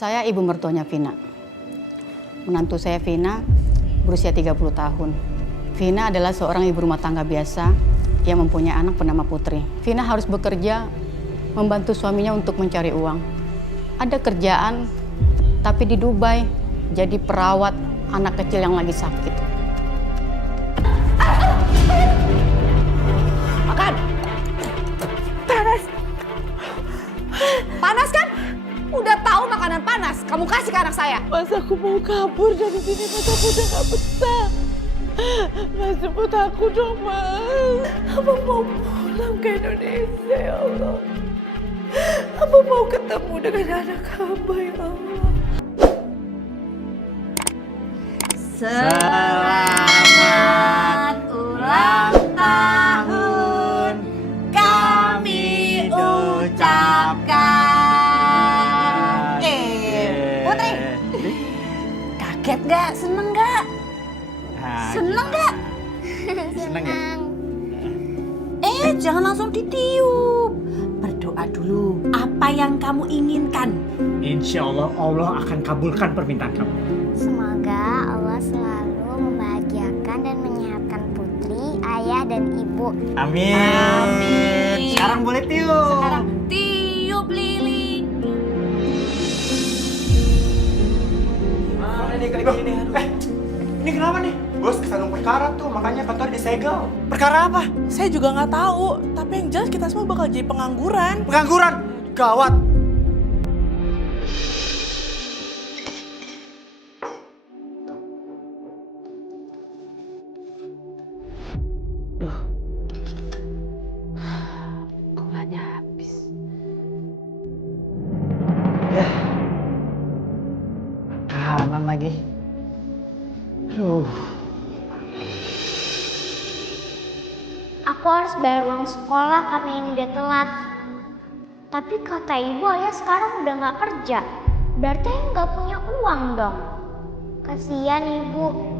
Saya ibu mertuanya Vina. Menantu saya Vina berusia 30 tahun. Vina adalah seorang ibu rumah tangga biasa yang mempunyai anak bernama Putri. Vina harus bekerja membantu suaminya untuk mencari uang. Ada kerjaan tapi di Dubai jadi perawat anak kecil yang lagi sakit. Makan! Panas! Panas kan? Udah tahu makanan panas, kamu kasih ke anak saya. Mas, aku mau kabur dari sini, Mas. Aku udah gak betah. Mas, jemput aku dong, Mas. Aku mau pulang ke Indonesia, ya Allah. Aku mau ketemu dengan anak hamba, ya Allah. Selamat ulang tahun kami ucapkan. Putri, kaget gak? Seneng gak? Seneng gak? Seneng ya? Jangan langsung ditiup. Berdoa dulu. Apa yang kamu inginkan? Insya Allah, Allah akan kabulkan permintaan kamu. Semoga Allah selalu membahagiakan dan menyehatkan Putri, ayah, dan ibu. Amin. Amin. Sekarang boleh tiup. Sekarang tiup lilin. Mana nih kayak gini? Ini kenapa nih? Bos kesandung perkara tuh, makanya kantor disegel. Perkara apa? Saya juga nggak tahu, tapi yang jelas kita semua bakal jadi pengangguran. Pengangguran. Gawat. Gulanya habis. Kanan lagi. Aduh. Aku harus bayar uang sekolah karena ini udah telat. Tapi kata ibu ayah sekarang udah nggak kerja. Berarti ayah nggak punya uang dong. Kasihan ibu.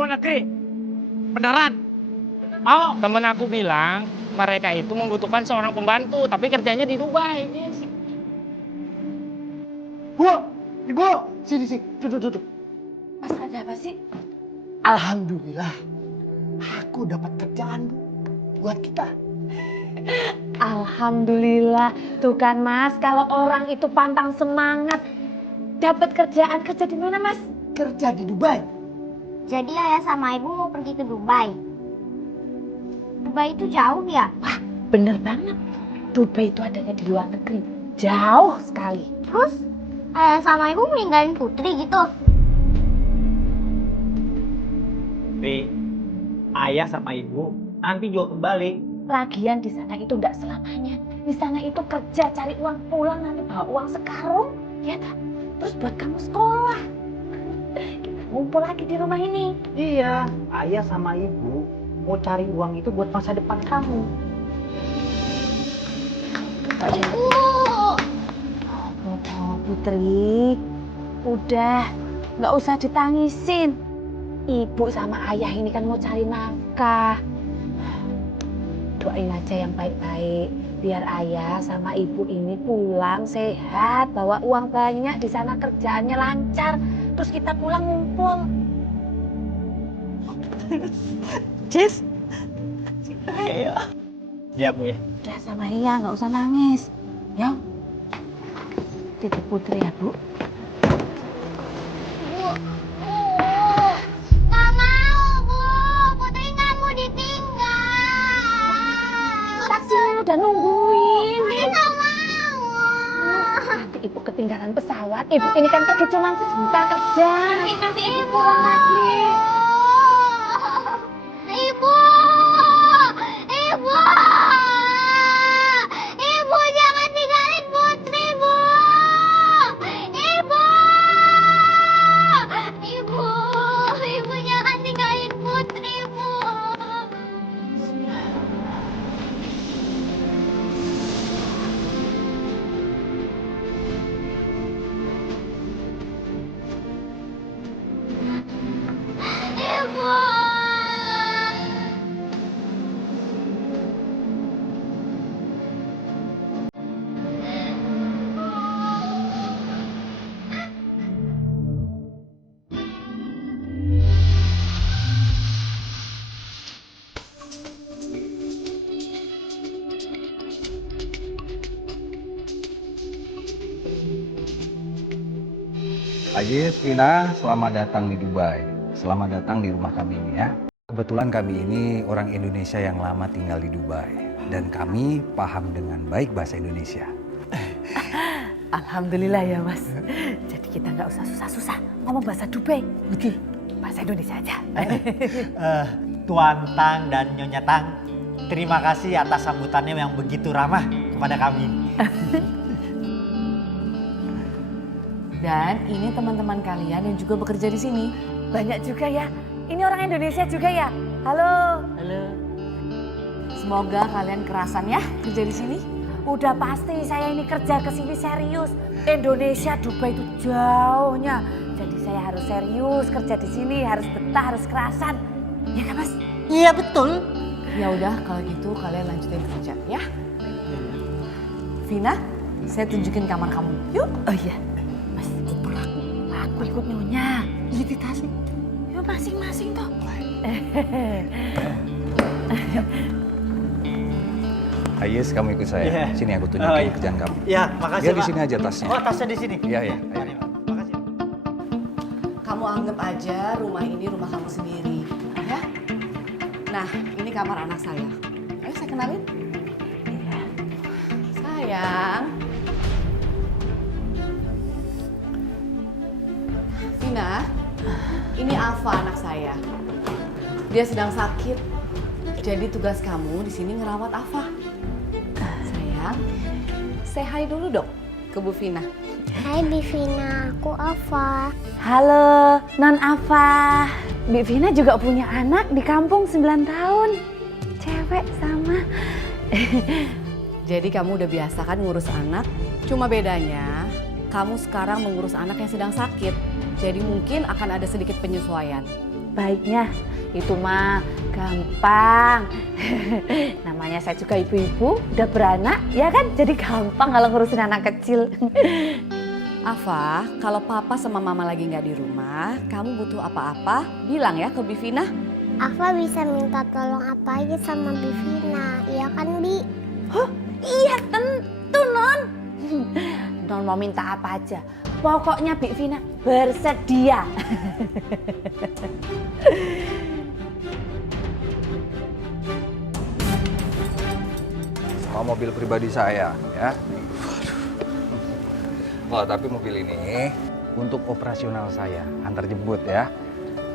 Mau negeri. Beneran. Mau. Temen aku bilang mereka itu membutuhkan seorang pembantu, tapi kerjanya di Dubai. Bu, Ibu, sini. Duduk. Mas, ada apa sih? Alhamdulillah, aku dapat kerjaan buat kita. Alhamdulillah, tuh kan Mas, kalau orang itu pantang semangat dapat kerjaan. Kerja di mana Mas? Kerja di Dubai. Jadi ayah sama ibu mau pergi ke Dubai. Dubai itu jauh ya? Wah, bener banget. Dubai itu adanya di luar negeri, jauh sekali. Terus ayah sama ibu meninggalin Putri gitu? Pi, ayah sama ibu nanti juga kembali. Lagian di sana itu enggak selamanya. Di sana itu kerja cari uang, pulang nanti bawa uang sekarung, ya tak? Terus buat kamu sekolah. Kita ngumpul lagi di rumah ini. Iya, ayah sama ibu mau cari uang itu buat masa depan kamu. Ibu! Oh, Putri, udah, nggak usah ditangisin. Ibu sama ayah ini kan mau cari nafkah. Doain aja yang baik-baik, biar ayah sama ibu ini pulang sehat, bawa uang banyak, di sana kerjaannya lancar, terus kita pulang ngumpul. Cis. Ayo. Ya, Bu ya. Udah sama Ria, nggak usah nangis. Ya, titip Putri ya, Bu. Nggak mau, Bu. Putri nggak mau ditinggal. Taksinya udah nungguin. Putri nggak mau. Nanti ibu ketinggalan pesawat. Ibu ini kan pergi cuma sebentar kerja. Nanti ibu pulang lagi. Ibu! Ibu! Ibu jangan tinggalin Putri, Bu! Ibu! Ibu! Ibu jangan tinggalin Putri, Bu! Ayes, Vina, selamat datang di Dubai. Selamat datang di rumah kami ini ya. Kebetulan kami ini orang Indonesia yang lama tinggal di Dubai. Dan kami paham dengan baik bahasa Indonesia. Alhamdulillah ya Mas. Jadi kita nggak usah susah-susah ngomong bahasa Dubai. Betul. Bahasa Indonesia aja. Tuan Tang dan Nyonya Tang, terima kasih atas sambutannya yang begitu ramah kepada kami. Dan ini teman-teman kalian yang juga bekerja di sini. Banyak juga ya. Ini orang Indonesia juga ya. Halo. Halo. Semoga kalian kerasan ya kerja di sini. Udah pasti saya ini kerja ke sini serius. Indonesia, Dubai itu jauhnya. Jadi saya harus serius kerja di sini, harus betah, harus kerasan. Ya kan Mas? Iya betul. Ya udah kalau gitu kalian lanjutin kerja ya. Vina, saya tunjukin kamar kamu. Yuk. Oh iya. Mas, koper aku ikut Nyonya. Ini tasnya. Yuk masing-masing toh. Ayes, kamu ikut saya. Iya. Sini aku tunjukin kerjaan kamu. Ya, makasih Biar di Pak. sini aja tasnya. Oh, tasnya di sini. Iya, iya. Mari, Pak. Makasih. Kamu anggap aja rumah ini rumah kamu sendiri, ya? Nah, ini kamar anak saya. Ayo saya kenalin. Iya. Sayang. Vina, ini Alfa anak saya. Dia sedang sakit. Jadi tugas kamu di sini ngerawat Alfa. Sayang, say hi dulu dong ke Bu Vina. Hai Bivina, aku Ava. Halo, Non Ava. Mbak Vina juga punya anak di kampung 9 tahun. Cewek sama. Jadi kamu udah biasa kan ngurus anak? Cuma bedanya kamu sekarang mengurus anak yang sedang sakit. Jadi mungkin akan ada sedikit penyesuaian. Baiknya, itu mah gampang. Namanya saya juga ibu-ibu, udah beranak, ya kan? Jadi gampang kalau ngurusin anak kecil. Ava, kalau papa sama mama lagi nggak di rumah, kamu butuh apa-apa, bilang ya ke Bivina. Ava bisa minta tolong apa aja sama Bivina, iya kan Bi? Iya tentu Non. Non mau minta apa aja. Pokoknya Bik Vina bersedia. Sama mobil pribadi saya ya. Oh, tapi mobil ini untuk operasional saya, antar jemput ya.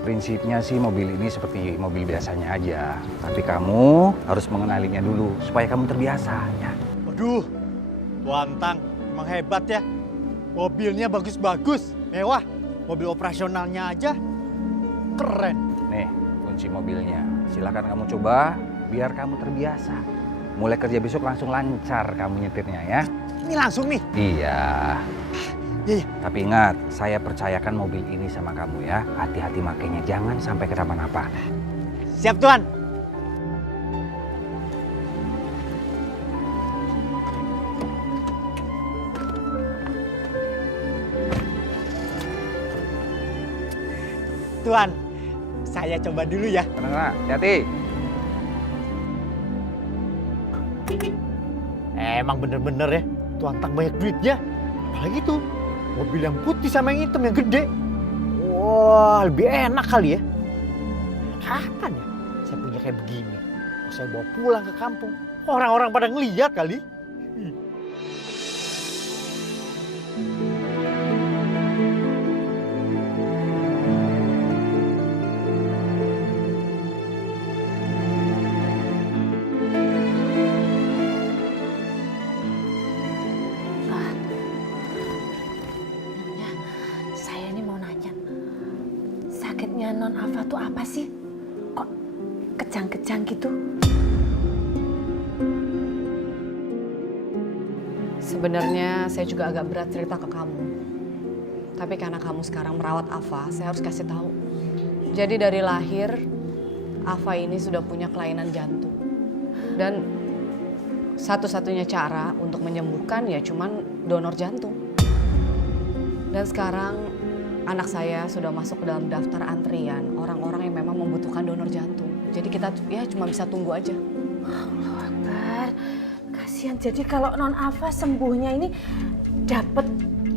Prinsipnya sih mobil ini seperti mobil biasanya aja. Tapi kamu harus mengenalinya dulu supaya kamu terbiasa ya. Waduh, Tuan Tang emang hebat ya. Mobilnya bagus-bagus, mewah. Mobil operasionalnya aja keren. Nih, kunci mobilnya. Silakan kamu coba biar kamu terbiasa. Mulai kerja besok langsung lancar kamu nyetirnya ya. Ini langsung nih. Iya. Iya. Tapi ingat, saya percayakan mobil ini sama kamu ya. Hati-hati makainya, jangan sampai kenapa-napa. Siap Tuan. Tuan, saya coba dulu ya. Tenang, hati-hati. Emang bener-bener ya, Tuan Tang banyak duitnya. Apalagi tuh, mobil yang putih sama yang hitam yang gede. Wah, lebih enak kali ya. Kapan ya saya punya kayak begini? Mau saya bawa pulang ke kampung, orang-orang pada ngeliat kali. Saya ini mau nanya, sakitnya Non Ava tuh apa sih? Kok kejang-kejang gitu? Sebenarnya saya juga agak berat cerita ke kamu. Tapi karena kamu sekarang merawat Ava, saya harus kasih tahu. Jadi dari lahir, Ava ini sudah punya kelainan jantung. Dan satu-satunya cara untuk menyembuhkan ya cuman donor jantung. Dan sekarang anak saya sudah masuk ke dalam daftar antrian orang-orang yang memang membutuhkan donor jantung. Jadi kita ya cuma bisa tunggu aja. Allahu Akbar. Kasihan. Jadi kalau Non Ava sembuhnya ini dapat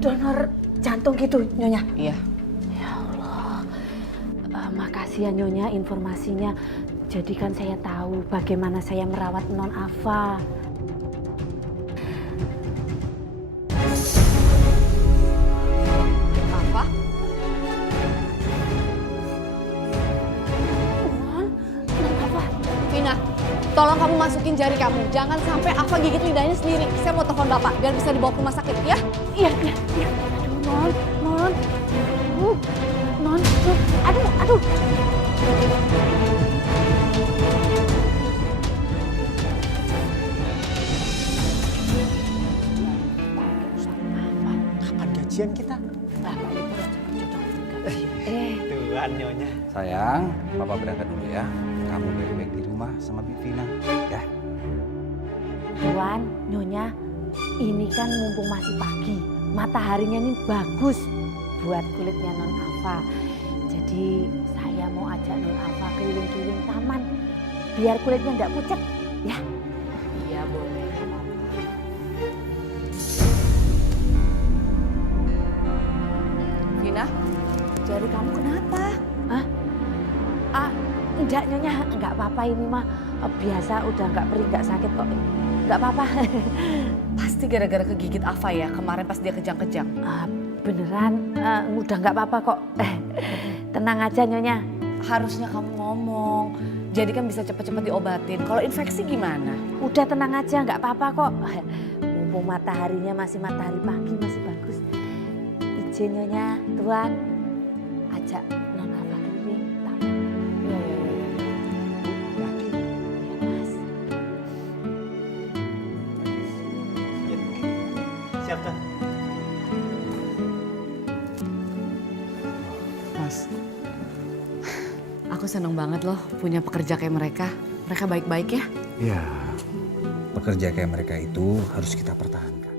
donor jantung gitu, Nyonya? Iya. Ya Allah. Makasih ya Nyonya informasinya. Jadi kan saya tahu bagaimana saya merawat Non Afa. Afa? Non Afa. Vina, tolong kamu masukin jari kamu. Jangan sampai Afa gigit lidahnya sendiri. Saya mau telepon Bapak biar bisa dibawa ke rumah sakit ya. Iya. Aduh, Non. Non. Aduh. Kapan gajian kita? Tuhan Nyonya. Sayang, Papa berangkat dulu ya. Kamu baik-baik di rumah sama Bi Vina, ya. Tuan, Nyonya, ini kan mumpung masih pagi. Mataharinya ini bagus buat kulitnya Non Afa. Jadi saya mau ajak Non Afa keliling-keliling taman. Biar kulitnya nggak pucat, ya. Iya, boleh. Vina, jari kamu kenapa? Hah? Enggak Nyonya, enggak apa-apa ini mah. Biasa udah nggak perih, nggak sakit kok. Nggak apa-apa. Pasti gara-gara kegigit Afa ya kemarin pas dia kejang-kejang. Beneran, udah nggak apa-apa kok. Tenang aja Nyonya. Harusnya kamu ngomong. Jadi kan bisa cepet-cepet diobatin. Kalau infeksi gimana? Udah tenang aja, nggak apa-apa kok. Mumpung mataharinya masih matahari pagi, masih bagus. Izin Nyonya, Tuan, ajak Non Afa keliling taman. Iya. Mas. Siap, Tuan. Mas, aku seneng banget loh punya pekerja kayak mereka. Mereka baik-baik ya. Ya, pekerja kayak mereka itu harus kita pertahankan.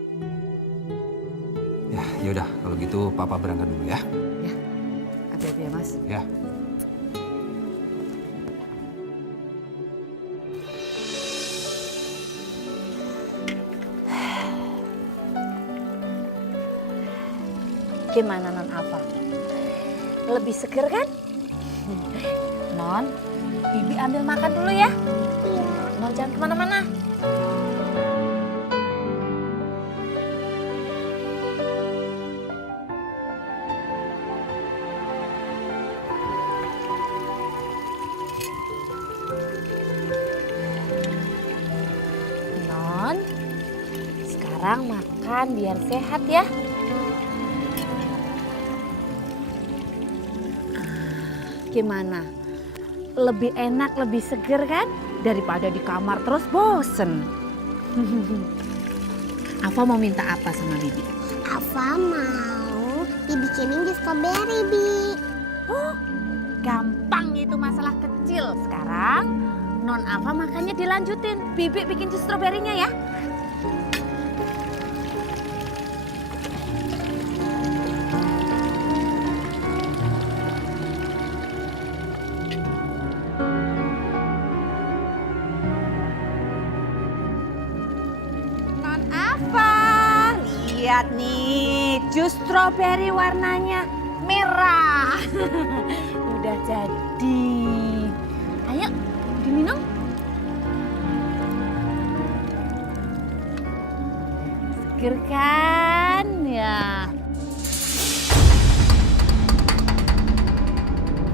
Ya, yaudah kalau gitu Papa berangkat dulu ya. Ya, hati-hati ya Mas. Ya. Gimana Non Afa? Lebih seger kan? Non, Bibi ambil makan dulu ya. Non jangan kemana-mana. Non, sekarang makan biar sehat ya. Gimana? Lebih enak, lebih seger kan? Daripada di kamar terus bosen. Afa mau minta apa sama Bibi? Afa mau dibikinin di strawberry, Bi. Oh, gampang itu masalah kecil. Sekarang Non Afa makannya dilanjutin. Bibi bikin jus stroberinya ya. Non Afa, lihat nih, jus stroberi warnanya merah. Udah jadi. Ayo, diminum. Seger kan ya?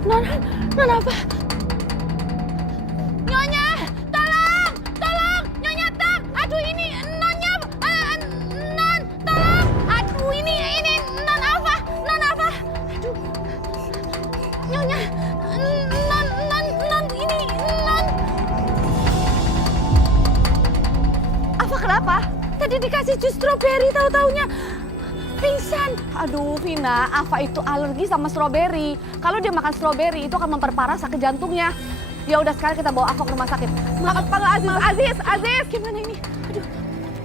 Non apa? Nyonya, tolong, Nyonya tang. Aduh ini Nonnya, Non, tolong. Aduh ini Non apa? Aduh, Nyonya, Non ini Non. Apa kenapa? Tadi dikasih jus stroberi, tahu-taunya pingsan. Aduh Vina, Afa itu alergi sama stroberi. Kalau dia makan stroberi itu akan memperparah sakit jantungnya. Ya udah sekarang kita bawa Afa ke rumah sakit. Maaf, panggil Aziz. Gimana ini? Aduh.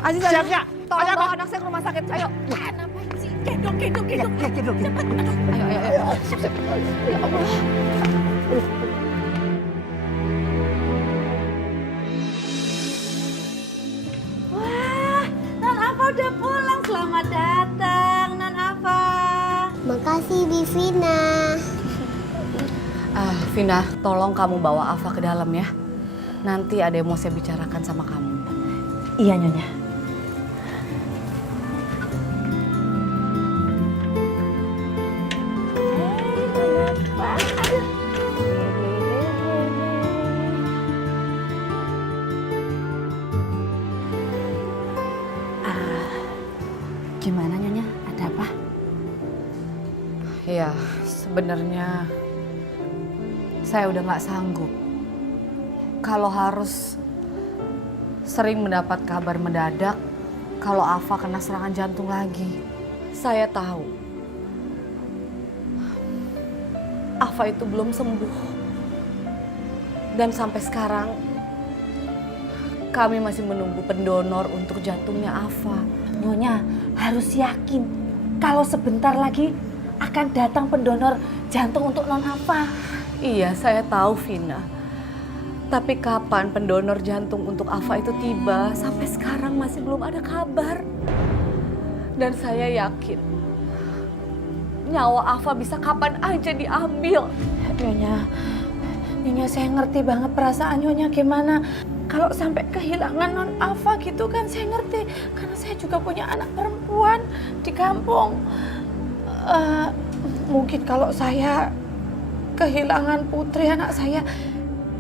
Aziz, Siap, ya. tolong Ada bawa apa? anak saya ke rumah sakit. Ayo. Ngapain sih? Gendong. Cepet. Ayo. Ya Allah. Wah, Non Afa udah pulang. Selamat datang, Non Afa. Makasih, Bivina. Vina, tolong kamu bawa Afa ke dalam ya. Nanti ada yang mau saya bicarakan sama kamu. Iya, Nyonya. Gimana, Nyonya? Ada apa? Ya, sebenarnya saya udah nggak sanggup kalau harus sering mendapat kabar mendadak kalau Afa kena serangan jantung lagi. Saya tahu Afa itu belum sembuh. Dan sampai sekarang kami masih menunggu pendonor untuk jantungnya Afa. Nyonya harus yakin kalau sebentar lagi akan datang pendonor jantung untuk Non Afa. Iya, saya tahu Vina. Tapi kapan pendonor jantung untuk Afa itu tiba? Sampai sekarang masih belum ada kabar. Dan saya yakin nyawa Afa bisa kapan aja diambil. Nyonya saya ngerti banget perasaan Nyonya gimana. Kalau sampai kehilangan Non Afa gitu kan saya ngerti. Karena saya juga punya anak perempuan di kampung. Mungkin kalau saya kehilangan Putri anak saya,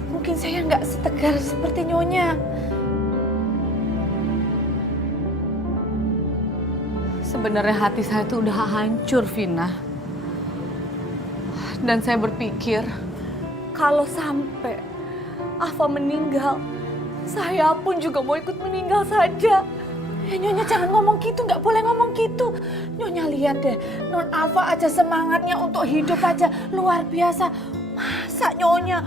mungkin saya nggak setegar seperti Nyonya. Sebenarnya hati saya tuh udah hancur, Vina. Dan saya berpikir kalau sampai Afa meninggal, saya pun juga mau ikut meninggal saja. Ya Nyonya jangan ngomong gitu, nggak boleh ngomong gitu. Nyonya lihat deh, Non Afa aja semangatnya untuk hidup aja luar biasa. Masa Nyonya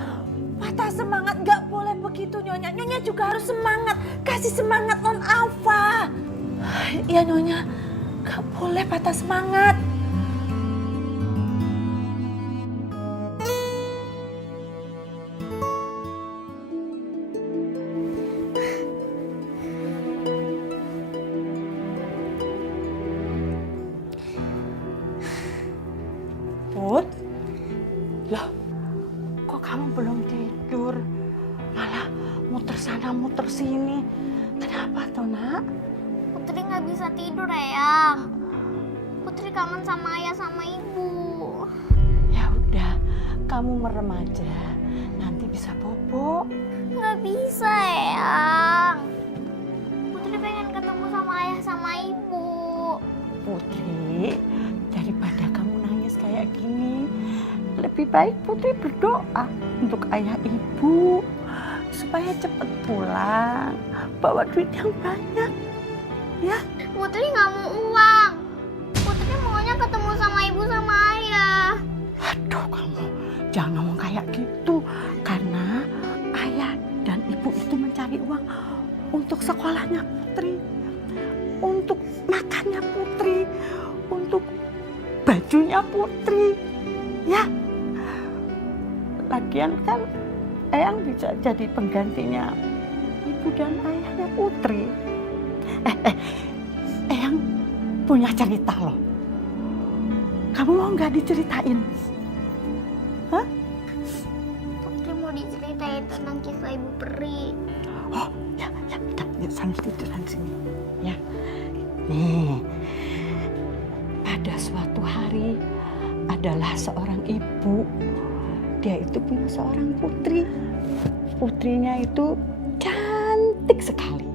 patah semangat? Nggak boleh begitu Nyonya. Nyonya juga harus semangat, kasih semangat Non Afa. Ya Nyonya, nggak boleh patah semangat. Put, loh, kok kamu belum tidur? Malah muter sana muter sini. Kenapa tuh nak? Putri nggak bisa tidur, Eyang. Putri kangen sama ayah sama ibu. Ya udah, kamu merem aja. Nanti bisa bobo. Nggak bisa, Eyang. Putri pengen ketemu sama ayah sama ibu. Putri, daripada kamu nangis kayak gini, lebih baik Putri berdoa untuk ayah ibu supaya cepet pulang, bawa duit yang banyak, ya. Putri nggak mau uang. Putri maunya ketemu sama ibu sama ayah. Aduh kamu, jangan ngomong kayak gitu, karena ayah dan ibu itu mencari uang untuk sekolahnya Putri, untuk makannya Putri, untuk bajunya Putri, ya. Lagian kan Eyang bisa jadi penggantinya ibu dan ayahnya Putri. Eyang punya cerita loh. Kamu mau nggak diceritain? Hah? Putri mau diceritain tentang kisah ibu peri. Oh, ya, kita sambil tiduran sini, ya. Nih, pada suatu hari adalah seorang ibu. Dia itu punya seorang putri. Putrinya itu cantik sekali.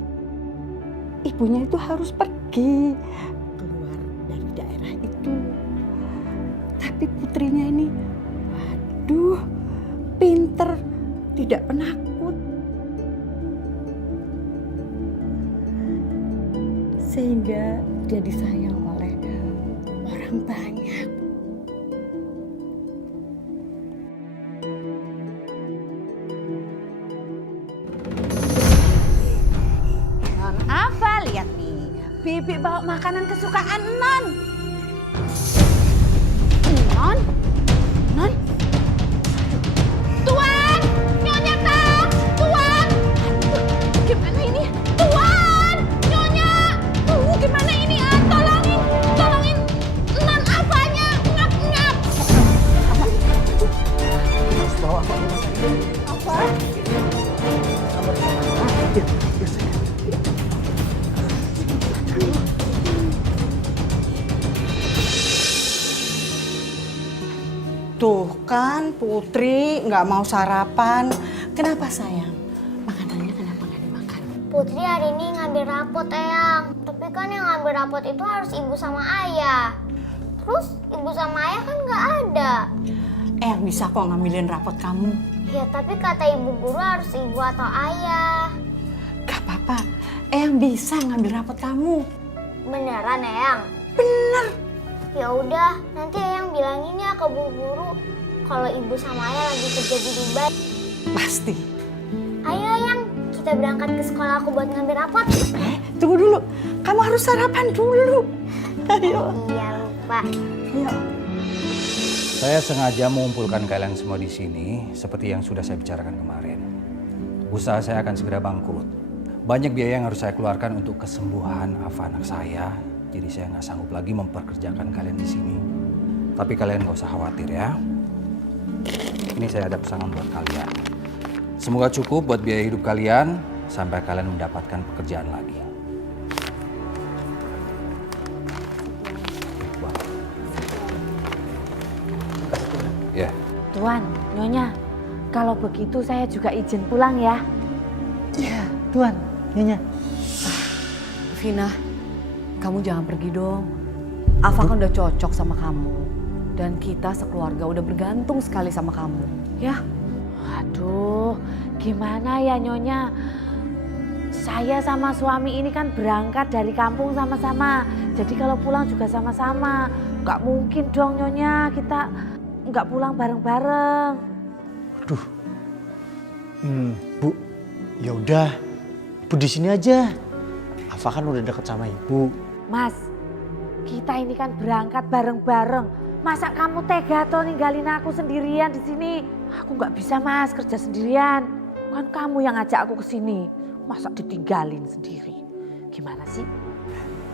Ibunya itu harus pergi keluar dari daerah itu. Tapi putrinya ini, waduh, pinter, tidak penakut. Sehingga dia disayang oleh orang banyak. Non Afa, lihat nih. Bibi bawa makanan kesukaan Non. Non? Non? Tuan! Nyonya tak! Tuan! Gimana ini? Tuan! Nyonya! Gimana ini? Tolongin! Tolongin Non Afanya! Ngap-ngap! Tuh kan Putri nggak mau sarapan. Kenapa sayang? Makanannya kenapa nggak dimakan? Putri hari ini ngambil rapot, Eyang. Tapi kan yang ngambil rapot itu harus ibu sama ayah. Terus ibu sama ayah kan nggak ada. Eyang bisa kok ngambilin rapot kamu. Ya tapi kata ibu guru harus ibu atau ayah. Gak apa-apa, Eyang bisa ngambil rapot kamu. Beneran, Eyang? Bener. Ya udah, nanti Eyang bilangin ya ke bu guru kalau ibu sama ayah lagi kerja di Dubai. Pasti. Ayo Eyang, kita berangkat ke sekolah aku buat ngambil rapot. Tunggu dulu, kamu harus sarapan dulu. Ayo. Iya lupa. Ayo. Saya sengaja mengumpulkan kalian semua di sini seperti yang sudah saya bicarakan kemarin. Usaha saya akan segera bangkrut. Banyak biaya yang harus saya keluarkan untuk kesembuhan Afa anak saya. Jadi saya nggak sanggup lagi memperkerjakan kalian di sini. Tapi kalian nggak usah khawatir ya. Ini saya ada pesanan buat kalian. Semoga cukup buat biaya hidup kalian sampai kalian mendapatkan pekerjaan lagi. Ya. Tuan, Nyonya, kalau begitu saya juga izin pulang ya. Iya, Tuan, Nyonya. Vina, kamu jangan pergi dong. Afa kan udah cocok sama kamu. Dan kita sekeluarga udah bergantung sekali sama kamu. Ya? Aduh, gimana ya Nyonya? Saya sama suami ini kan berangkat dari kampung sama-sama. Jadi kalau pulang juga sama-sama. Gak mungkin dong Nyonya kita nggak pulang bareng-bareng. Aduh. Bu, ya udah. Bu di sini aja. Afa kan udah deket sama ibu. Mas, kita ini kan berangkat bareng-bareng. Masa kamu tega toh ninggalin aku sendirian di sini? Aku nggak bisa Mas kerja sendirian. Kan kamu yang ngajak aku ke sini. Masa ditinggalin sendiri? Gimana sih?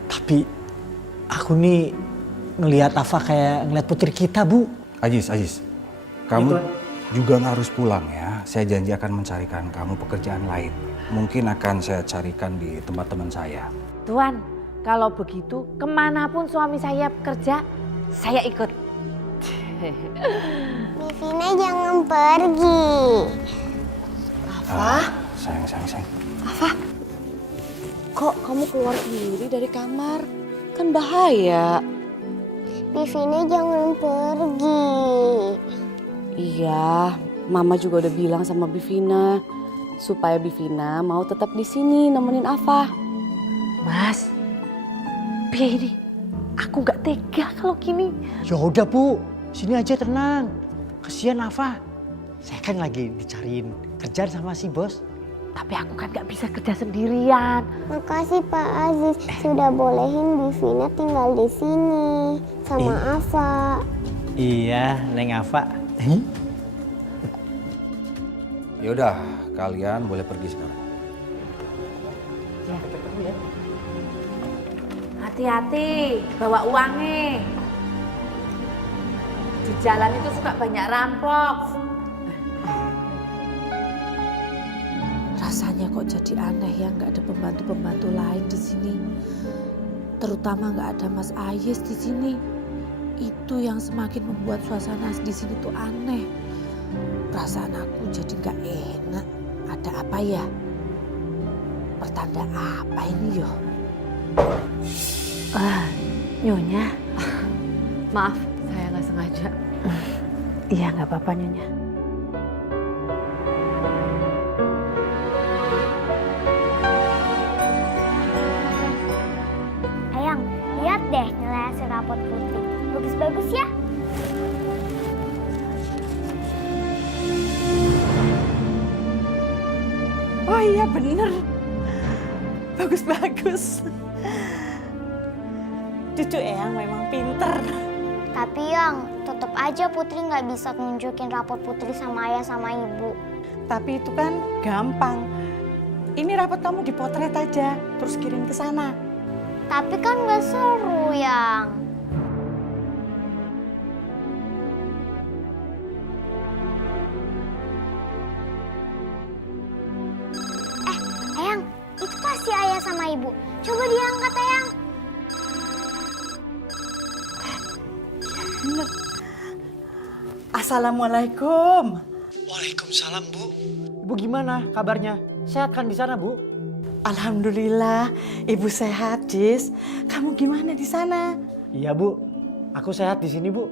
Tapi aku nih ngelihat Afa kayak ngelihat putri kita, Bu. Ajis, kamu juga nggak harus pulang ya. Saya janji akan mencarikan kamu pekerjaan lain. Mungkin akan saya carikan di tempat teman saya. Tuan, kalau begitu kemanapun suami saya bekerja, saya ikut. Vina jangan pergi. Afa? Sayang. Afa? Kok kamu keluar sendiri dari kamar? Kan bahaya. Vina jangan pergi. Iya, Mama juga udah bilang sama Bivina supaya Bivina mau tetap di sini nemenin Afa. Mas, biar ini aku nggak tega kalau gini. Ya udah Bu, sini aja tenang. Kasihan Afa. Saya kan lagi dicariin kerjaan sama si bos. Tapi aku kan nggak bisa kerja sendirian. Makasih Pak Aziz sudah bolehin Bivina tinggal di sini sama Afa. Iya, Neng Afa. Ya udah, kalian boleh pergi sekarang. Ya. Hati-hati, bawa uangnya. Di jalan itu suka banyak rampok. Rasanya kok jadi aneh ya, nggak ada pembantu-pembantu lain di sini. Terutama nggak ada Mas Ayes di sini. Itu yang semakin membuat suasana di sini tuh aneh. Perasaan aku jadi nggak enak. Ada apa ya? Pertanda apa ini yo? Nyonya. Maaf, saya nggak sengaja. Iya nggak apa-apa Nyonya. Ayang, lihat deh nilai hasil rapot Putri. Bagus-bagus ya. Oh iya bener. Bagus-bagus. Cucu Eyang memang pinter. Tapi Yang, tetap aja Putri nggak bisa nunjukin rapot Putri sama ayah sama ibu. Tapi itu kan gampang. Ini rapot kamu dipotret aja, terus kirim ke sana. Tapi kan nggak seru Yang. Eyang, itu pasti ayah sama ibu. Coba diangkat Eyang. Assalamualaikum. Waalaikumsalam, Bu. Ibu gimana kabarnya? Sehat kan di sana, Bu? Alhamdulillah, Ibu sehat, Jis. Kamu gimana di sana? Iya, Bu. Aku sehat di sini, Bu.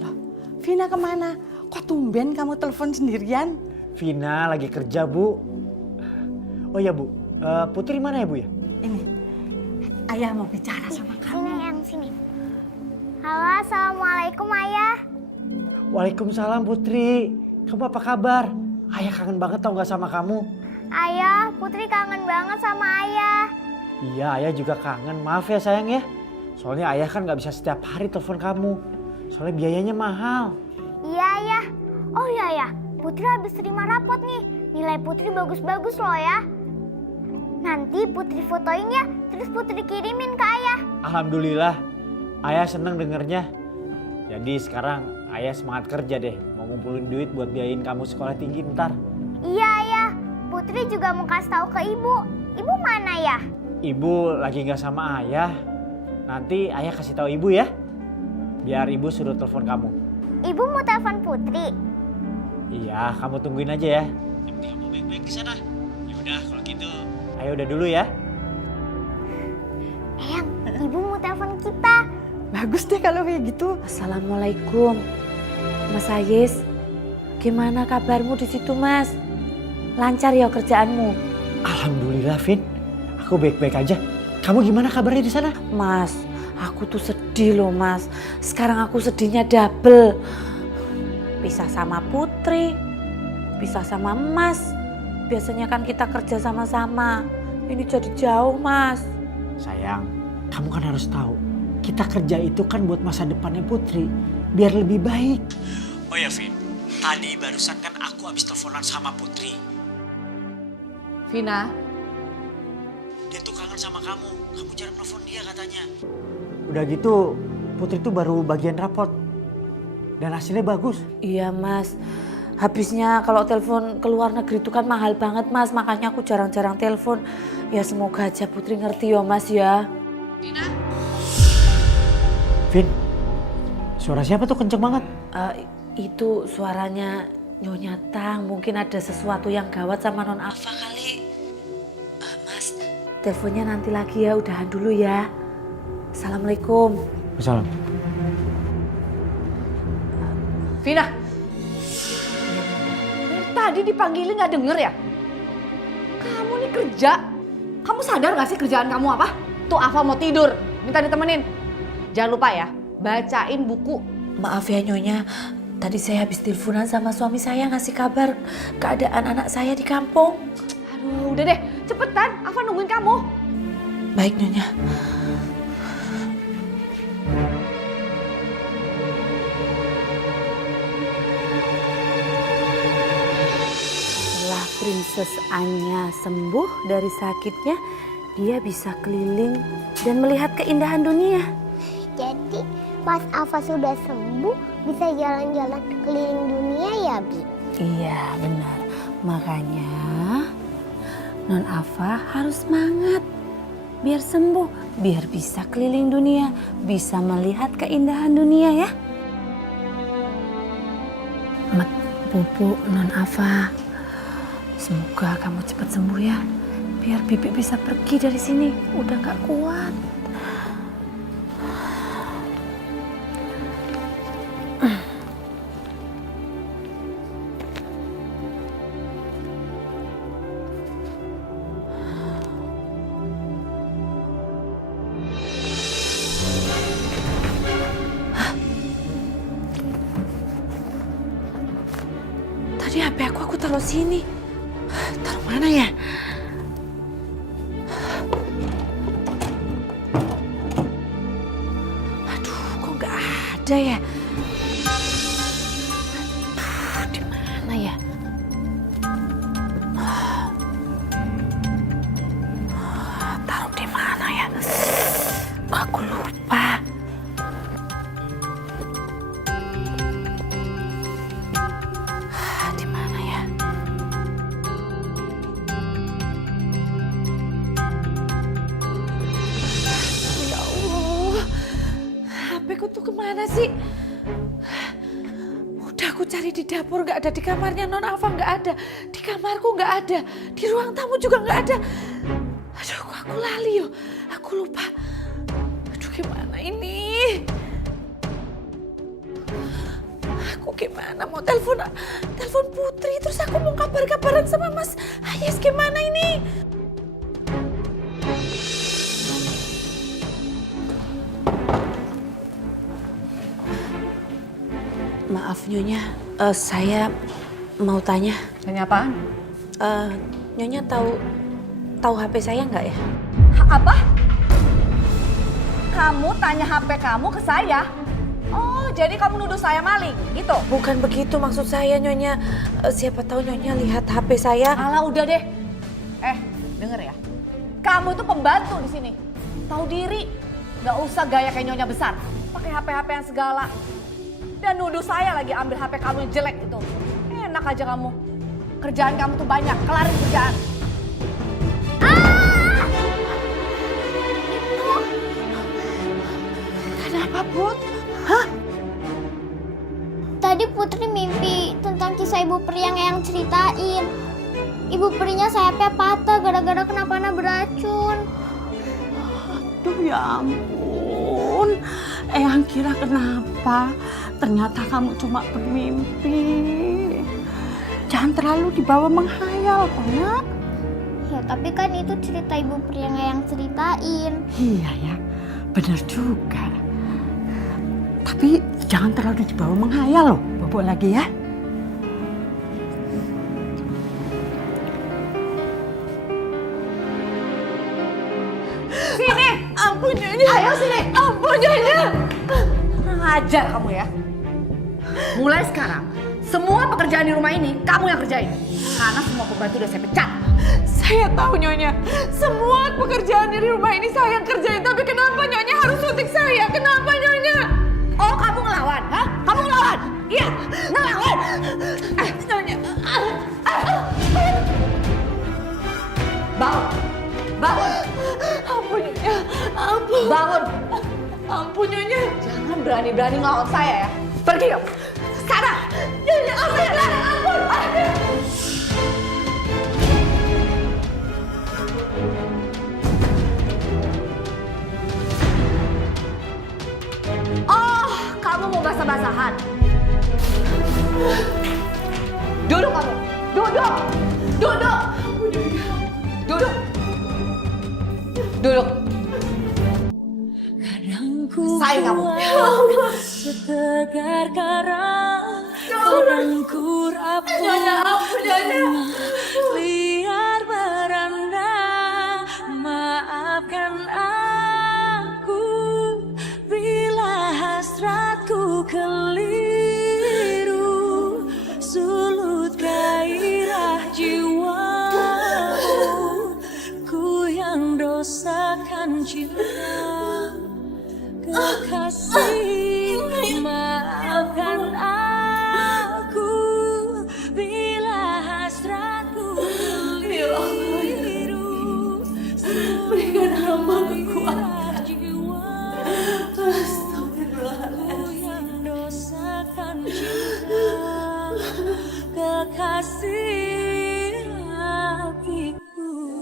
Loh, Vina kemana? Kok tumben kamu telepon sendirian? Vina lagi kerja, Bu. Oh iya, Bu. Putri mana ya, Bu ya? Ini, Ayah mau bicara sama kamu. Sini yang sini. Halo, Assalamualaikum Ayah. Waalaikumsalam, Putri. Kamu apa kabar? Ayah kangen banget tau gak sama kamu? Ayah, Putri kangen banget sama Ayah. Iya, Ayah juga kangen. Maaf ya sayang ya. Soalnya Ayah kan gak bisa setiap hari telepon kamu. Soalnya biayanya mahal. Iya, Ayah. Oh iya, ya. Putri habis terima rapot nih. Nilai Putri bagus-bagus loh ya. Nanti Putri fotoin ya, terus Putri kirimin ke Ayah. Alhamdulillah. Ayah seneng dengernya. Jadi sekarang Ayah semangat kerja deh. Mau ngumpulin duit buat biayain kamu sekolah tinggi ntar. Iya, Ayah. Putri juga mau kasih tahu ke Ibu. Ibu mana ya? Ibu lagi gak sama Ayah. Nanti Ayah kasih tahu Ibu ya. Biar Ibu suruh telepon kamu. Ibu mau telepon Putri. Iya, kamu tungguin aja ya. Yang penting kamu baik-baik di sana. Ya udah kalau gitu. Ayo udah dulu ya. Eyang, Ibu mau telepon kita. Bagus deh kalau kayak gitu. Assalamualaikum, Mas Ayis. Gimana kabarmu di situ, Mas? Lancar ya kerjaanmu? Alhamdulillah, Vin. Aku baik-baik aja. Kamu gimana kabarnya di sana? Mas, aku tuh sedih loh, Mas. Sekarang aku sedihnya double. Pisah sama Putri, pisah sama Mas. Biasanya kan kita kerja sama-sama. Ini jadi jauh, Mas. Sayang, kamu kan harus tahu. Kita kerja itu kan buat masa depannya Putri. Biar lebih baik. Oh ya, Vin. Tadi barusan kan aku habis teleponan sama Putri. Vina, Dia tuh kangen sama kamu. Kamu jarang telepon dia katanya. Udah gitu, Putri tuh baru bagian rapot. Dan hasilnya bagus. Iya, Mas. Habisnya kalau telepon ke luar negeri itu kan mahal banget, Mas. Makanya aku jarang-jarang telepon. Ya semoga aja Putri ngerti ya, Mas ya. Vina. Vin, suara siapa tuh kenceng banget? Itu suaranya Nyonya Tang. Mungkin ada sesuatu yang gawat sama Non Alfa kali. Mas, teleponnya nanti lagi ya. Udahan dulu ya. Assalamualaikum. Assalam. Vina. Tadi dipanggilin gak denger ya? Kamu nih kerja. Kamu sadar gak sih kerjaan kamu apa? Tuh Ava mau tidur, minta ditemenin. Jangan lupa ya, bacain buku. Maaf ya Nyonya. Tadi saya habis teleponan sama suami saya ngasih kabar keadaan anak saya di kampung. Aduh, udah deh, cepetan. Ava nungguin kamu. Baik Nyonya. Setelah Princess Anya sembuh dari sakitnya, dia bisa keliling dan melihat keindahan dunia. Jadi pas Ava sudah sembuh bisa jalan-jalan keliling dunia ya, Bi? Iya benar. Makanya Non Ava harus semangat. Biar sembuh, biar bisa keliling dunia, bisa melihat keindahan dunia ya. Mat, Pupu, Non Ava. Semoga kamu cepat sembuh ya. Biar Bibi bisa pergi dari sini. Udah gak kuat. Tadi HP aku taruh sini. Taruh mana ya? Aduh, kok nggak ada ya? Di mana ya? Taruh di mana ya? Aku lupa. Di mana ya? Ya Allah, HP ku tuh kemana sih? Udah Aku cari di dapur nggak ada, di kamarnya Non Afa nggak ada, di kamarku nggak ada, di ruang tamu juga nggak ada. Aduh, kok aku lali yo, aku lupa. Aduh, gimana ini? Aku gimana mau telepon Putri, terus aku mau kabar-kabaran sama Mas Hayes, gimana ini? Maaf Nyonya, saya mau tanya. Tanya apaan? Nyonya tahu HP saya nggak ya? Apa? Kamu tanya HP kamu ke saya? Oh, jadi kamu nuduh saya maling, gitu? Bukan begitu maksud saya Nyonya. Siapa tahu Nyonya lihat HP saya. Alah, udah deh. Denger ya. Kamu tuh pembantu di sini. Tahu diri. Gak usah gaya kayak Nyonya besar. Pakai HP-HP yang segala. Dan nuduh saya lagi ambil HP kamu yang jelek gitu. Enak aja kamu. Kerjaan kamu tuh banyak, kelarin kerjaan. Kenapa Put? Tadi Putri mimpi tentang kisah Ibu Peri yang Eyang ceritain. Ibu Perinya sayapnya patah gara-gara kena panah beracun. Aduh ya ampun. Eyang kira kenapa? Ternyata kamu cuma bermimpi. Jangan terlalu dibawa menghayal, Nak. Ya tapi kan itu cerita Ibu Peri yang Eyang ceritain. Iya ya, benar juga. Tapi jangan terlalu dibawa menghayal loh. Bobo lagi ya. Sini! Ampun Nyonya. Ayo sini! Ampun Nyonya. Kurang ajar kamu ya. Mulai sekarang, semua pekerjaan di rumah ini kamu yang kerjain. Karena semua pembantu udah saya pecat. Saya tahu Nyonya, semua pekerjaan di rumah ini saya yang kerjain. Tapi kenapa Nyonya harus suntik saya? Kenapa Nyonya? Oh, kamu ngelawan? Hah? Kamu ngelawan? Iya, ngelawan. Nyonya. Bangun. Bangun. Ampun Nyonya. Ampun. Bangun. Ampun Nyonya. Jangan berani-berani ngelawan saya ya. Pergi kamu. Sekarang. Nyonya, ampun. Ampun. Oh, kamu mau basah-basahan? Duduk kamu. Duduk. Duduk. Duduk. Duduk. Sayang kamu. Setegar karang, kadangku rapuh. Nyonya, ampun Nyonya. Liar beranda, maafkan aku bila hasratku keliru. Sulut gairah jiwamu, ku yang dosakan cinta. Kekasih, maafkan aku bila hasratku keliru. Berikan hamba kekuatan. Astagfirullahaladzim. Dosakan cinta, kekasih hatiku.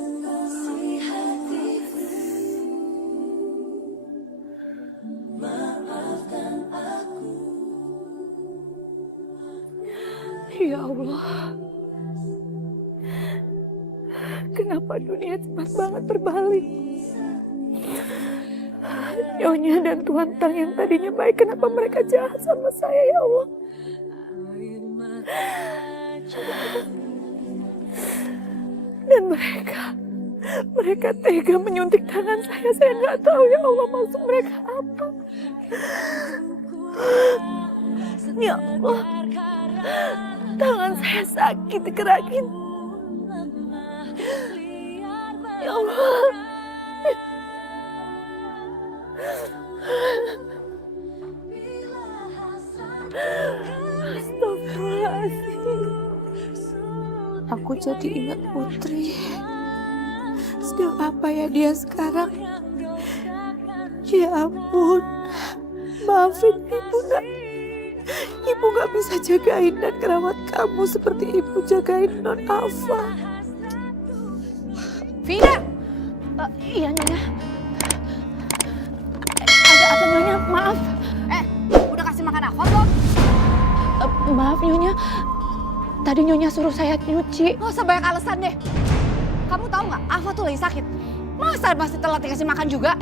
Maafkan aku. Ya Allah, kenapa dunia cepat banget berbalik? Nyonya dan Tuan Tang yang tadinya baik, kenapa mereka jahat sama saya ya Allah? Dan mereka tega menyuntik tangan saya nggak tahu ya Allah maksud mereka apa. Ya Allah, tangan saya sakit digerakin. Ya Allah. Astagfirullahaladzim. Aku jadi ingat Putri. Sedang apa ya dia sekarang? Ya ampun, maafin ibu nak. Ibu gak bisa jagain dan ngerawat kamu seperti ibu jagain Non Afa. Vina! Iya Nyonya. Ada apa Nyonya? Maaf. Udah kasih makan Afa belum? Maaf Nyonya. Tadi Nyonya suruh saya nyuci. Nggak usah banyak alasan deh. Kamu tahu nggak, Afa tuh lagi sakit. Masa masih telat dikasih makan juga?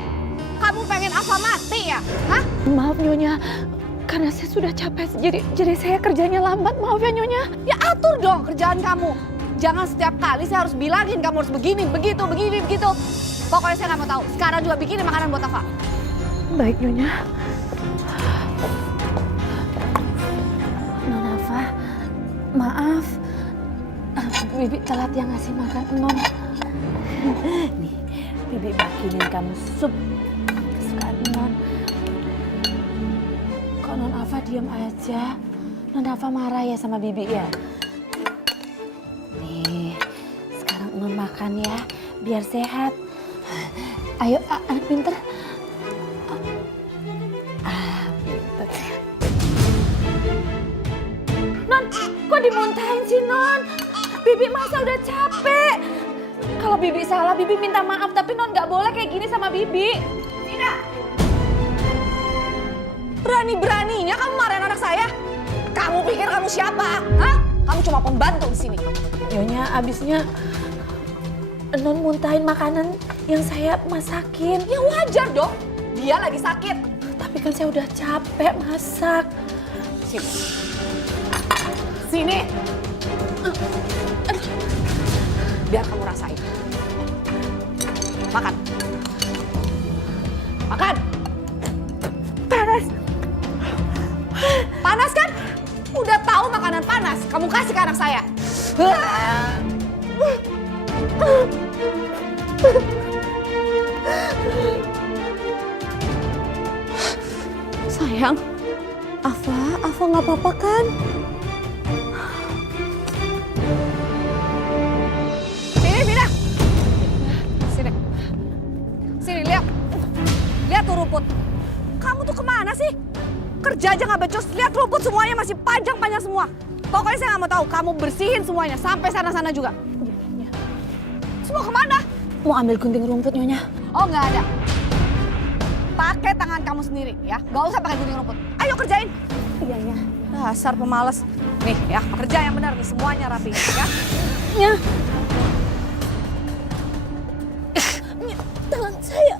Kamu pengen Afa mati ya? Hah? Maaf Nyonya. Karena saya sudah capek, jadi saya kerjanya lambat. Maaf ya Nyonya. Ya atur dong kerjaan kamu. Jangan setiap kali saya harus bilangin kamu harus begini, begitu. Pokoknya saya nggak mau tahu. Sekarang juga bikinin makanan buat Afa. Baik Nyonya. Non Afa, maaf. Bibi telat yang ngasih makan Non. Nih, Bibi bikinin kamu sup kesukaan Non. Kok Non Afa diam aja? Non Afa marah ya sama Bibi ya? Nih, sekarang Non makan ya, biar sehat. Ayo, anak pinter. Pinter. Non, kok dimuntahin sih Non? Bibi masa udah capek. Kalau Bibi salah, Bibi minta maaf. Tapi Non nggak boleh kayak gini sama Bibi. Tidak. Berani-beraninya kamu marahin anak saya? Kamu pikir kamu siapa? Hah? Kamu cuma pembantu di sini. Nyonya, abisnya Non muntahin makanan yang saya masakin. Ya wajar dong. Dia lagi sakit. Tapi kan saya udah capek masak. Sini. Sini. Biar kamu rasain. Makan. Makan. Panas. Panas kan? Udah tahu makanan panas, kamu kasih ke anak saya. Sayang, Afa nggak apa-apa kan? Sini, Vina. Sini. Sini, lihat. Lihat tuh rumput. Kamu tuh kemana sih? Kerja aja nggak becus. Lihat rumput semuanya masih panjang-panjang semua. Pokoknya saya nggak mau tahu. Kamu bersihin semuanya sampai sana-sana juga. Semua kemana? Mau ambil gunting rumput Nyonya. Oh nggak ada. Pakai tangan kamu sendiri ya. Nggak usah pakai gunting rumput. Ayo kerjain. Iya ya. Dasar pemalas. Nih ya, kerja yang benar nih. Semuanya rapi ya. Ya. Tangan saya.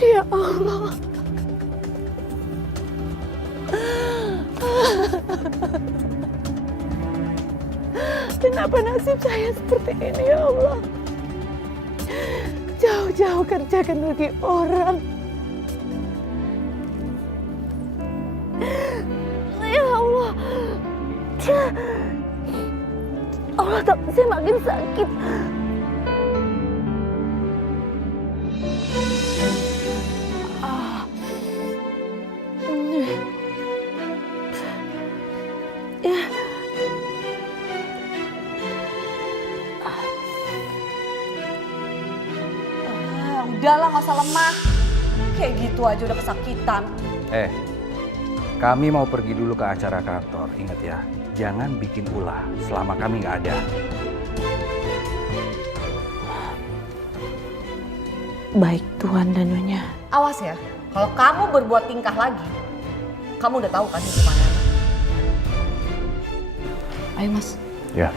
Ya Allah. Kenapa nasib saya seperti ini ya Allah? Jauh-jauh kerja kan bagi orang. Ya Allah. Allah, tapi saya makin sakit. Udahlah nggak usah lemah. Kayak gitu aja udah kesakitan. Kami mau pergi dulu ke acara kantor. Ingat ya, jangan bikin ulah selama kami nggak ada. Baik Tuhan dan Nyonya. Awas ya, kalau kamu berbuat tingkah lagi, kamu udah tahu kan hukumannya. Ayo Mas. Ya.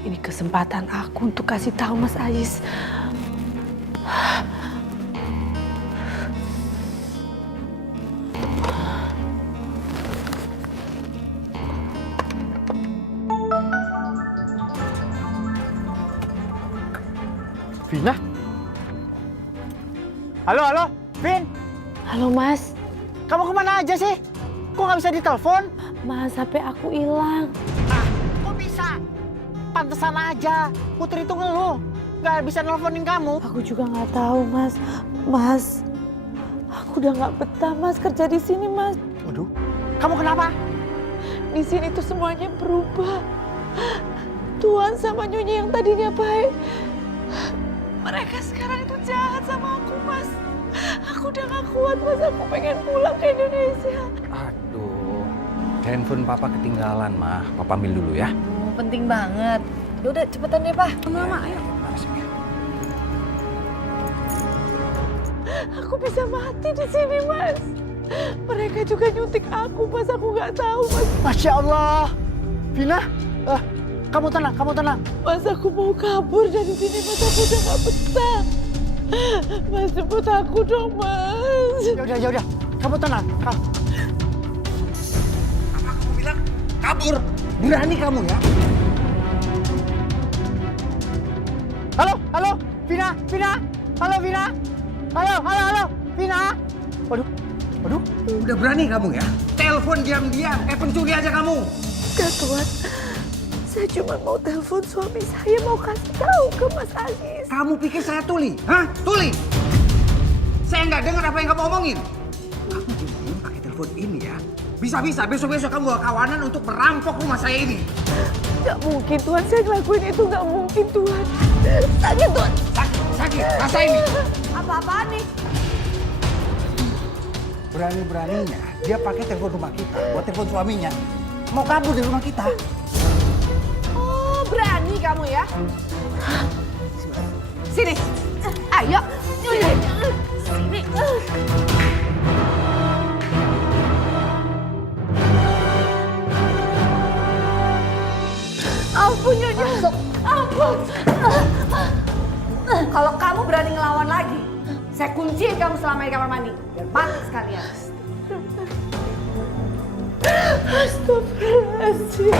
Ini kesempatan aku untuk kasih tahu Mas Ais. Vina? Halo, Vin? Halo Mas. Kamu kemana aja sih? Kok nggak bisa ditelepon? Mas, HP aku hilang. Kok bisa? Pantesan aja, Putri itu ngeluh. nggak bisa nelponin kamu. Aku juga nggak tahu, Mas. Mas, aku udah nggak betah, Mas, kerja di sini, Mas. Waduh, kamu kenapa? Di sini tuh semuanya berubah. Tuan sama Nyonya yang tadinya baik, mereka sekarang itu jahat sama aku, Mas. Aku udah gak kuat, Mas. Aku pengen pulang ke Indonesia. Aduh, handphone papa ketinggalan, mah. Papa ambil dulu ya. Oh, penting banget. Udah cepetan deh, Pak. Lama-lama, ayo. Aku bisa mati di sini, Mas. Mereka juga nyuntik aku, Mas. Aku nggak tahu, Mas. Masya Allah. Vina, kamu tenang, kamu tenang. Mas, aku mau kabur dari sini, Mas. Aku udah nggak betah. Mas, jemput aku dong, Mas. Yaudah. Kamu tenang. Apa kamu bilang? Kabur. Berani kamu ya? Halo, Vina. Halo, Vina. Halo, Vina. Waduh. Udah berani kamu ya? Telepon diam-diam, kayak pencuri aja kamu. Enggak, Tuan. Saya cuma mau telepon suami saya, mau kasih tahu ke Mas Aziz. Kamu pikir saya tuli? Hah? Tuli? Saya nggak dengar apa yang kamu omongin. Kamu diam pakai telepon ini ya. Bisa-bisa besok-besok kamu bawa kawanan untuk merampok rumah saya ini. Nggak mungkin, Tuan. Saya ngelakuin itu nggak mungkin, Tuan. Sakit, Tuan. Sakit. Rasain nih. Apa-apaan nih? Berani-beraninya dia pakai telepon rumah kita buat telepon suaminya. Mau kabur dari rumah kita. Oh, berani kamu ya? Sini. Ayo. Sini. Ampun, Nyonya. Ampun. Kalau kamu berani ngelawan lagi, saya kunciin kamu selama di kamar mandi. Biar mati sekalian. Astagfirullahaladzim.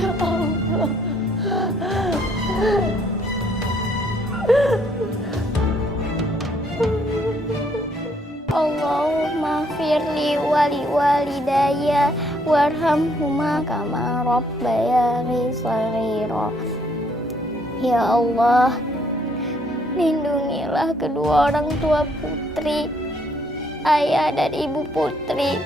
Ya Allah. Allahumma firli wali walidayya warhamhuma kama rabbayani shaghira. Ya Allah, lindungilah kedua orang tua Putri, ayah dan ibu Putri.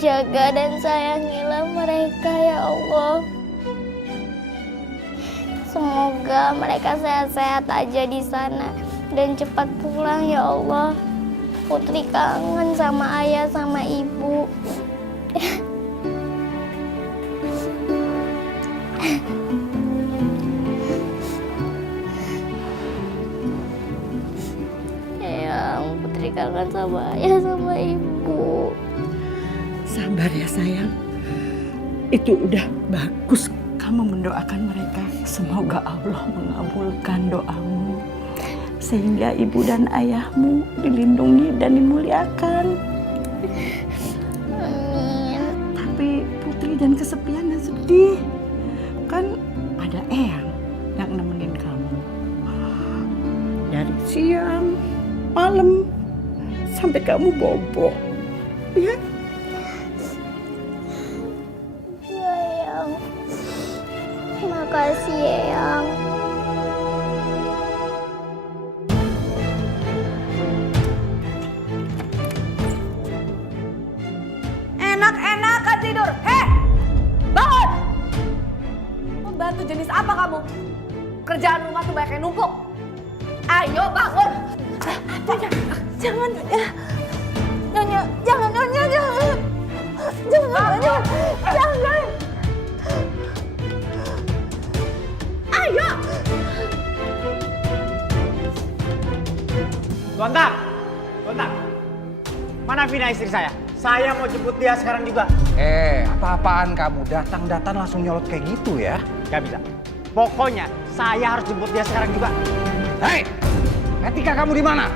Jaga dan sayangilah mereka, ya Allah. Semoga mereka sehat-sehat aja di sana dan cepat pulang, ya Allah. Putri kangen sama ayah sama ibu. Eyang, Putri kangen sama ayah sama ibu. Sabar ya, sayang. Itu udah bagus kamu mendoakan mereka. Semoga Allah mengabulkan doamu. Sehingga ibu dan ayahmu dilindungi dan dimuliakan. Amin. Tapi Putri jangan kesepian dan sedih. Kan ada Eyang yang nemenin kamu. Dari siang, malam, sampai kamu bobo. Ya? Ya, Eyang. Makasih, Eyang. Enak-enakan tidur. Hei, bangun! Pembantu jenis apa kamu? Kerjaan rumah tuh banyak yang numpuk. Ayo bangun. Jangan, ya. Nyonya, jangan, Nyonya, jangan. Jangan, Nyonya, jangan. Ayo. Tuan Tak. Mana Vina istri saya? Saya mau jemput dia sekarang juga. Apa-apaan kamu? Datang-datang langsung nyolot kayak gitu ya? Gak bisa. Pokoknya saya harus jemput dia sekarang juga. Hei! Etika kamu di mana?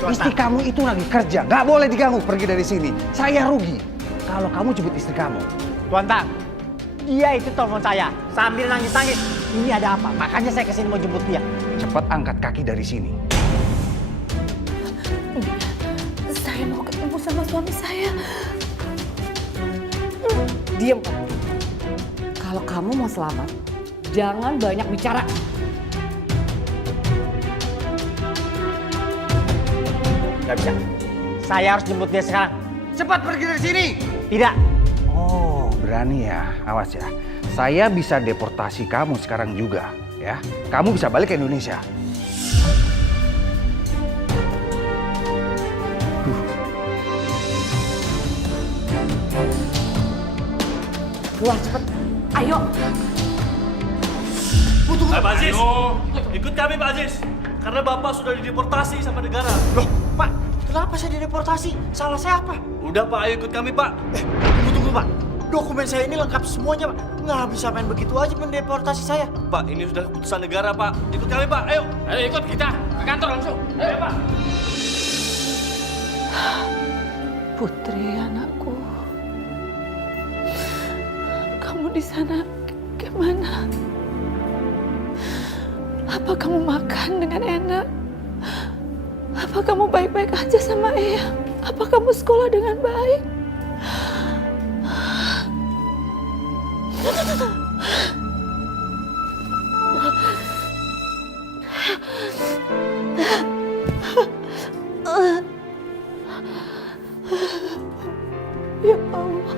Tuan Istri Tak. kamu itu lagi kerja, nggak boleh diganggu. Pergi dari sini. Saya rugi kalau kamu jemput istri kamu. Tuan Tak, dia itu telepon saya sambil nangis-nangis. Ini ada apa? Makanya saya kesini mau jemput dia. Cepat angkat kaki dari sini. Saya mau ketemu sama suami saya. Diam kamu. Kalau kamu mau selamat, jangan banyak bicara. Gak bisa. Saya harus jemput dia sekarang. Cepat pergi dari sini. Tidak. Oh, berani ya. Awas ya. Saya bisa deportasi kamu sekarang juga, ya. Kamu bisa balik ke Indonesia. Keluar cepet. Ayo. Pak Aziz, ikut kami Pak Aziz. Karena Bapak sudah dideportasi sama negara. Loh, Pak, kenapa saya dideportasi? Salah saya apa? Udah Pak, ayo ikut kami Pak. Tunggu, Pak. Dokumen saya ini lengkap semuanya, Pak. Nggak bisa main begitu aja mendeportasi saya. Pak, ini sudah keputusan negara Pak. Ikut kami Pak, ayo. Ayo ikut kita ke kantor langsung. Ayo Pak. Putri, anakku. Kamu di sana gimana? Apa kamu makan dengan enak? Apa kamu baik-baik aja sama Eyang? Apa kamu sekolah dengan baik? Ya Allah.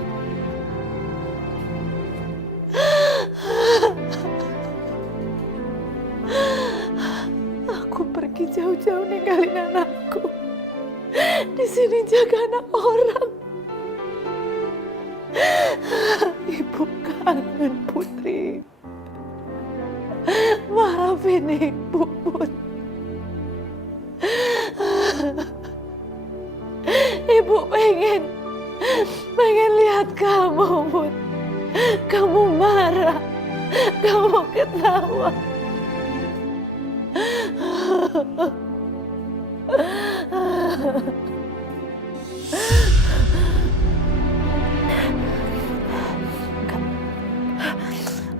Aku pergi jauh-jauh ninggalin anakku. Di sini jaga anak orang. Ibu kangen Putri. Maafin Ibu, Put. Ibu pengen lihat kamu, Put. Kamu marah, kamu ketawa.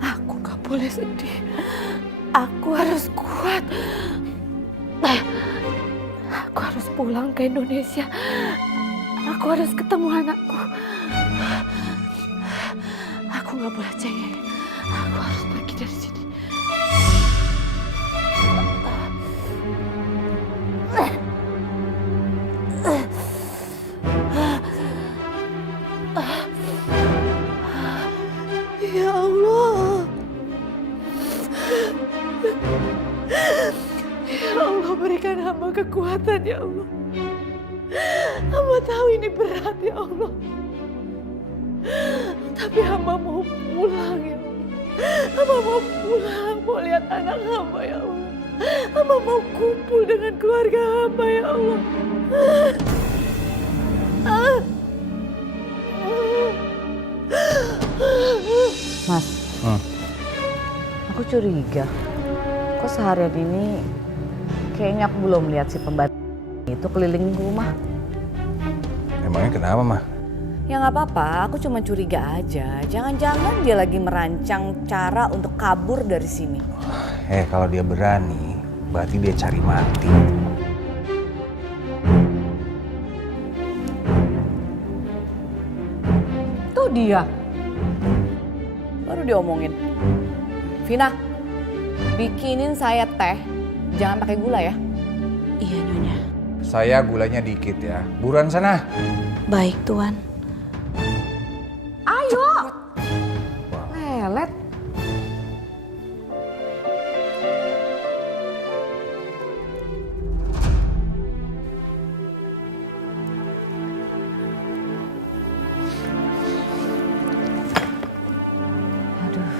Aku gak boleh sedih. Aku harus kuat. Aku harus pulang ke Indonesia. Aku harus ketemu anakku. Aku gak boleh cengeng. Aku harus pergi dari sini. Ya Allah. Ya Allah, berikan hamba kekuatan ya Allah. Hamba tahu ini berat ya Allah. Tapi hamba mau pulang ya Allah. Hamba mau pulang, mau lihat anak hamba ya Allah. Hamba mau kumpul dengan keluarga hamba ya Allah. Mas, aku curiga. Kok seharian ini kayaknya aku belum lihat si pembantu itu keliling rumah. Emangnya kenapa, Mah? Ya nggak apa-apa, aku cuma curiga aja. Jangan-jangan dia lagi merancang cara untuk kabur dari sini. Kalau dia berani, berarti dia cari mati. Tuh dia. Baru diomongin. Vina, bikinin saya teh. Jangan pakai gula ya. Iya, Nyonya. Saya gulanya dikit ya. Buruan sana. Baik, Tuan. Ayo. Lelet. Aduh.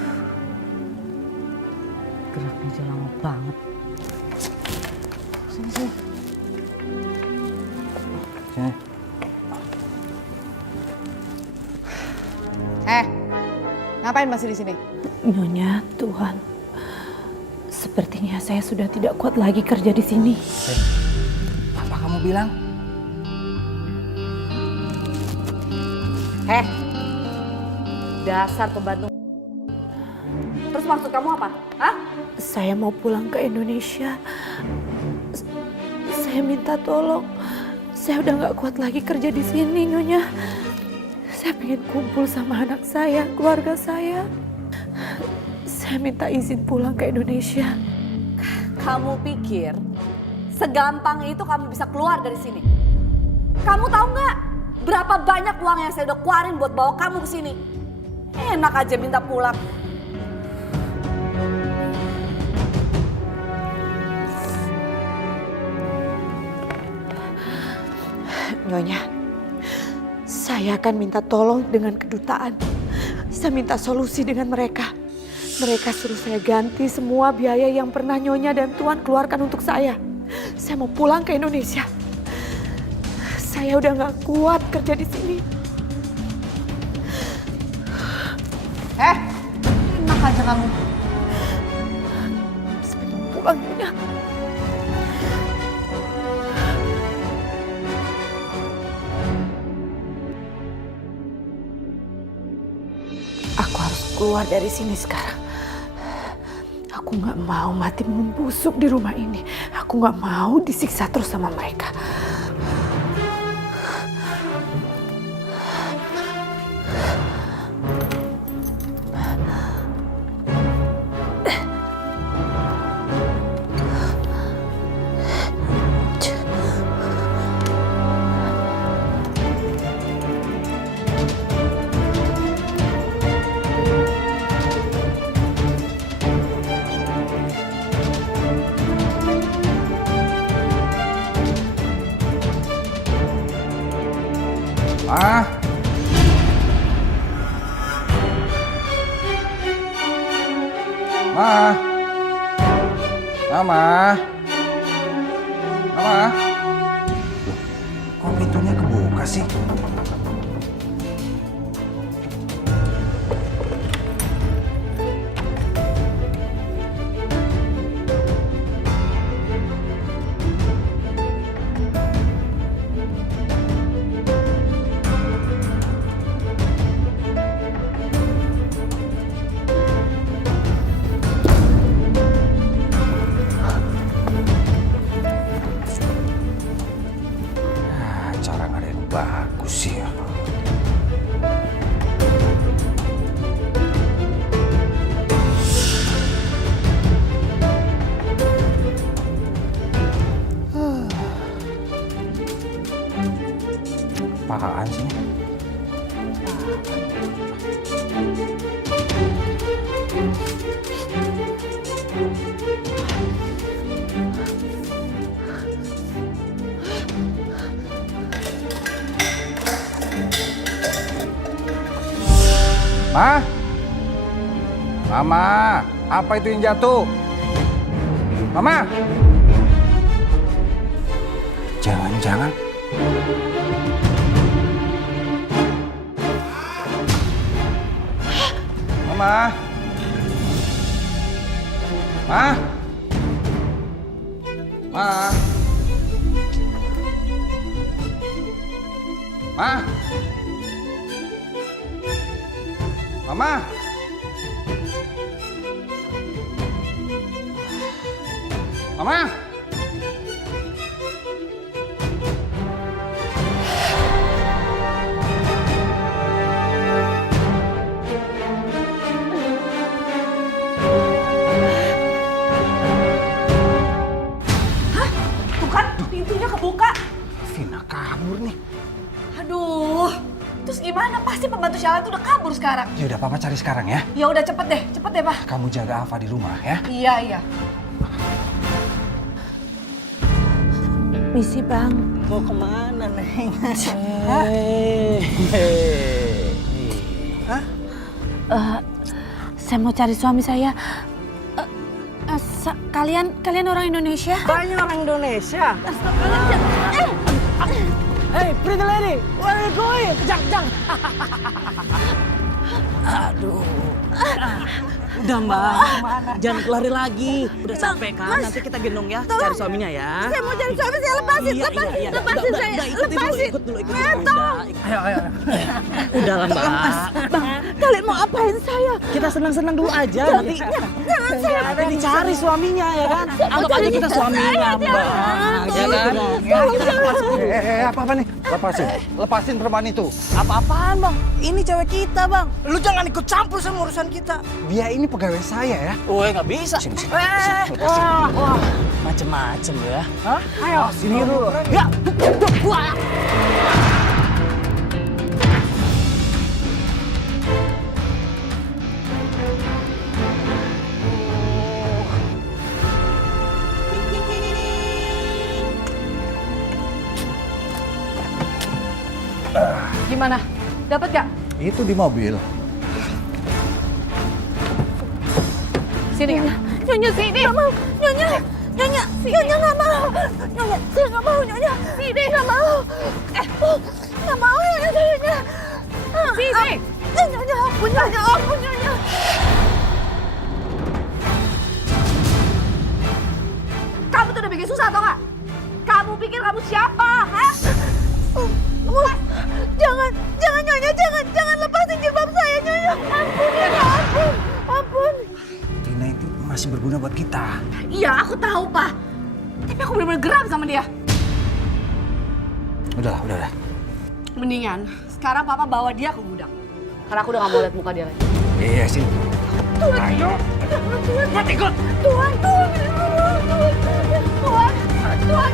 Geraknya aja lama banget. Sini, sini. Sini. Ngapain masih di sini? Nyonya, Tuhan. Sepertinya saya sudah tidak kuat lagi kerja di sini. Apa kamu bilang? Dasar pembantu. Terus maksud kamu apa? Hah? Saya mau pulang ke Indonesia. Saya minta tolong. Saya udah nggak kuat lagi kerja di sini, Nyonya. Saya pengen kumpul sama anak saya, keluarga saya. Saya minta izin pulang ke Indonesia. Kamu pikir segampang itu kamu bisa keluar dari sini? Kamu tahu nggak berapa banyak uang yang saya udah keluarin buat bawa kamu ke sini? Enak aja minta pulang. Nyonya, saya akan minta tolong dengan kedutaan. Saya minta solusi dengan mereka. Mereka suruh saya ganti semua biaya yang pernah Nyonya dan Tuan keluarkan untuk saya. Saya mau pulang ke Indonesia. Saya udah nggak kuat kerja di sini. Enak aja kamu. Saya mau pulang, Nyonya. Aku harus keluar dari sini sekarang. Aku nggak mau mati membusuk di rumah ini. Aku nggak mau disiksa terus sama mereka. Ma. Ma. Mama. Mama. Loh, kok pintunya kebuka sih? Cara nggak ada yang bagus sih ya. Apaan sih? Ma? Mama, apa itu yang jatuh? Mama? Jangan-jangan. Mama? Ma? Ma? Ma? Mama? Mama? Hah? Tuh kan pintunya kebuka. Vina kabur nih. Aduh, terus gimana? Pasti pembantu Syala itu udah kabur sekarang. Ya udah, Papa cari sekarang ya. Ya udah cepet deh Pak. Kamu jaga Ava di rumah ya. Iya. Misi, Bang. Mau kemana, Neng? Saya mau cari suami saya. Kalian orang Indonesia? Banyak orang Indonesia. Hey, pretty lady, where are you going? Kejang. Aduh. Udah Mbak, jangan lari lagi. Udah sampai kan, nanti kita gendong ya, cari suaminya ya. Saya mau cari suami saya, lepasin saya. Ikut dulu. Ayo. Udah lah Mbak. Bang, kalian mau apain saya? Kita senang-senang dulu aja, nanti dicari suaminya ya kan. Anggap aja kita suaminya Mbak. Ya kan? Apa nih? Lepasin perempuan itu. Apa-apaan bang? Ini cewek kita bang. Lu jangan ikut campur sama urusan kita. Dia ini pegawai saya ya. Woi nggak bisa. Sini. Wah, macem-macem lu ya. Hah? Ayo. Sini lu. Ya. Wah. Gimana? Dapat gak? Itu di mobil. Sini kan? Nyonya sini. Nggak mau. Nyonya. Nyonya. Nyonya nggak mau. Nyonya. Saya nggak mau. Nyonya. Sini. Nggak mau. Nggak mau ya Nyonya. Sini. Nyonya ampun. Nyonya ampun. Nyonya. Kamu tuh udah bikin susah tau gak? Kamu pikir kamu siapa? Hah? Jangan Nyonya. Jangan lepasin jilbab saya Nyonya. Ampun Nyonya. Ampun. Tina itu masih berguna buat kita. Iya aku tahu Pak. Tapi aku bener-bener geram sama dia. Udah. Mendingan sekarang Papa bawa dia ke gudang. Karena aku udah gak mau lihat muka dia lagi. Iya, sini. Ayo. Mati ikut. Tuhan,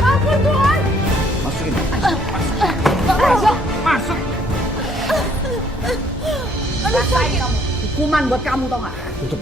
ampun Tuhan. Masukin. Masuk. Rasain kamu. Hukuman buat kamu tau gak? Tutup.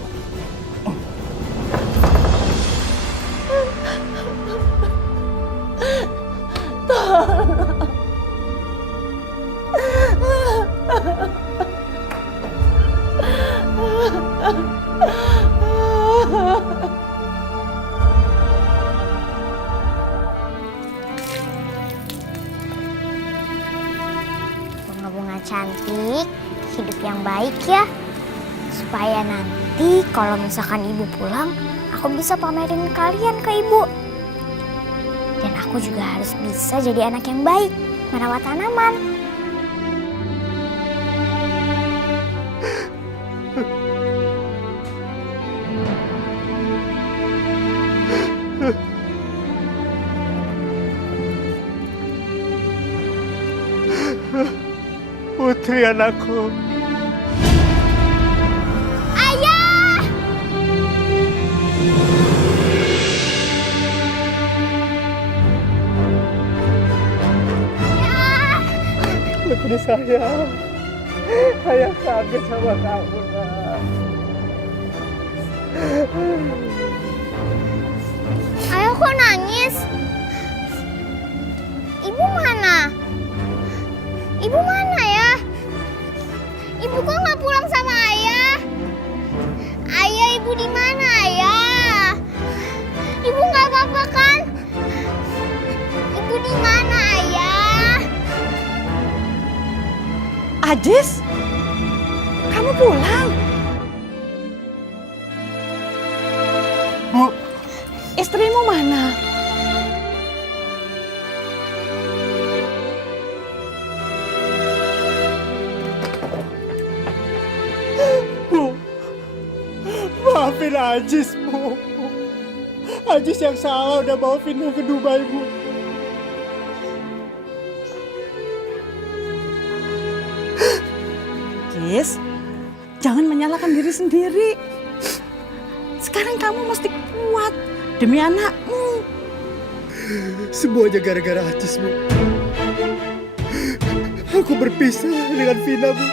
Bunga-bunga cantik, hidup yang baik ya. Supaya nanti kalau misalkan ibu pulang, aku bisa pamerin kalian ke ibu. Dan aku juga harus bisa jadi anak yang baik, merawat tanaman. Putri anakku. Ayah! Putri sayang. Ayah kaget sama kamu, nak. Ayah kok nangis? Ibu mana? Ibu mana ya? Ibu kok nggak pulang sama ayah? Ayah, ibu di mana ayah? Ibu nggak apa-apa kan? Ibu di mana ayah? Ajis, kamu pulang? Bu, Istrimu mana? maafin Ajis, Bu. Ajis yang salah udah bawa Vina ke Dubai, Bu. Jis, jangan menyalahkan diri sendiri. Sekarang kamu mesti kuat demi anakmu. Semuanya gara-gara Ajis, Bu. Aku berpisah dengan Vina, Bu.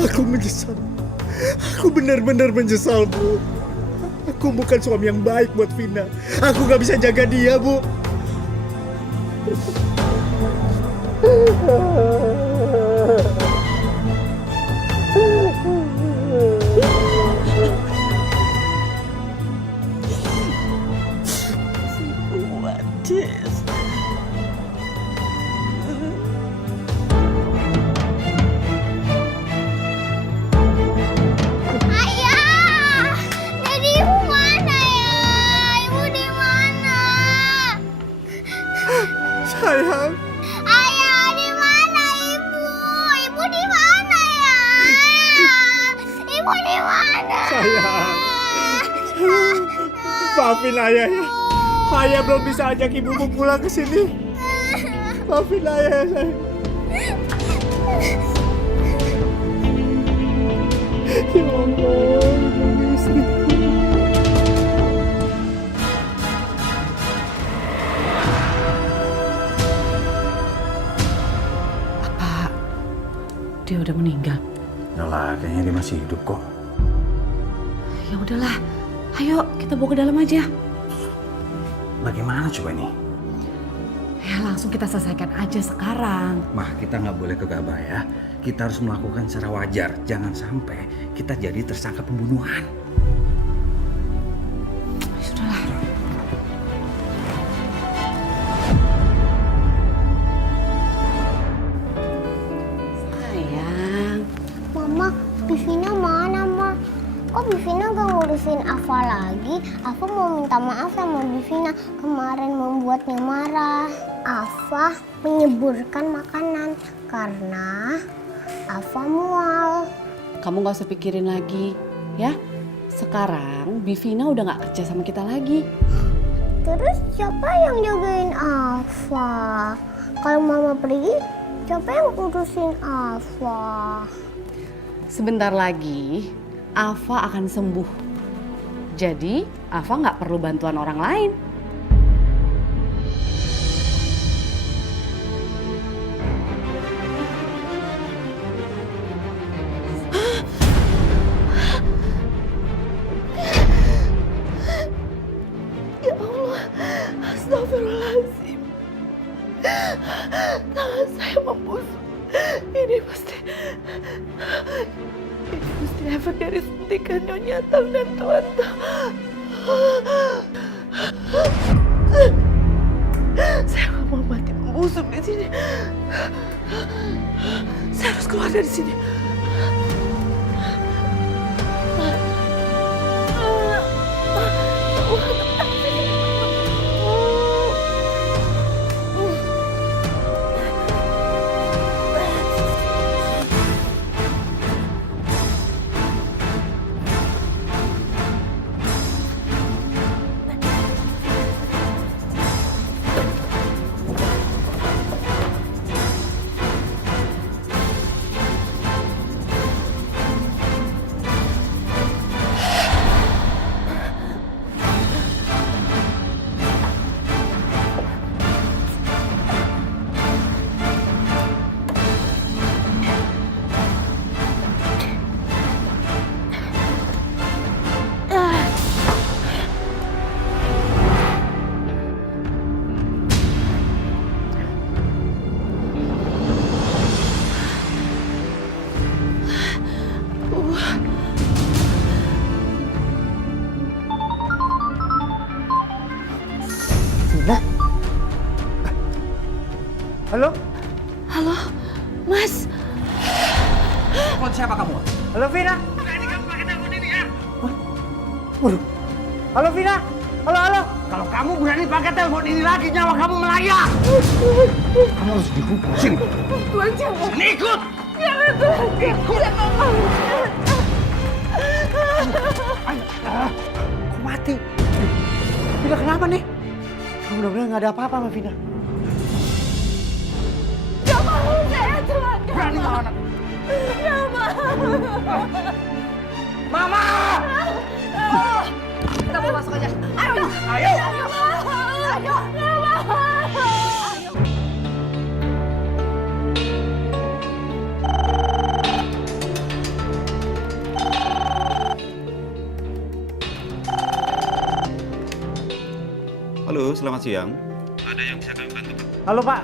Aku menyesal. Aku benar-benar menyesal, Bu. Aku bukan suami yang baik buat Vina. Aku gak bisa jaga dia, Bu. Jis. Ayah, jadi ibu mana ya? Ibu di mana? Sayang. Ayah, di mana Maafin ayah ya. Ayah belum bisa ajak ibumu pulang ke sini. Maafin ayah ya sayang. Ya Allah, istriku. Apa dia udah meninggal? Udah lah, kayaknya dia masih hidup kok. Ya udahlah, ayo kita bawa ke dalam aja. Bagaimana coba nih? Ya langsung kita selesaikan aja sekarang. Mah, kita nggak boleh gegabah ya. Kita harus melakukan secara wajar. Jangan sampai kita jadi tersangka pembunuhan. Sudahlah. Sayang. Mama, Bivina mana, Ma? Kok Bivina gak ngurusin Afa lagi? Afa mau minta maaf sama Bivina. Kemarin membuatnya marah. Afa menyeburkan makanan karena Afa mual. Kamu gak usah pikirin lagi, ya. Sekarang Bivina udah gak kerja sama kita lagi. Terus siapa yang jagain Afa? Kalau Mama pergi, siapa yang urusin Afa? Sebentar lagi, Afa akan sembuh. Jadi, Afa nggak perlu bantuan orang lain. Ya Allah, astagfirullahaladzim. Tangan saya membusuk. Ini pasti efek dari suntikan Nyonya Tang dan Tuan Tang. Saya nggak mau mati membusuk di sini. Saya harus keluar dari sini. Halo? Halo, Mas. Telepon siapa kamu? Halo Vina? Ini kamu pakai telepon ini ya? Waduh. Halo Vina? Halo, halo. Kalau kamu berani pakai telepon ini lagi, nyawa kamu melayang. Kamu harus dihukum. Sini. Tuan siapa? Sini ikut. Jangan Tuan. Ikut. Kok mati? Vina kenapa nih? Mudah-mudahan nggak ada apa-apa sama Vina. Gak mau saya Tuan. Berani melawan aku. Gak mau. Mama! Kita mau masuk aja. Ayo. Ayo. Ayo. Ayo. Ayo. Halo, selamat siang. Ada yang bisa kami bantu, Pak? Halo Pak.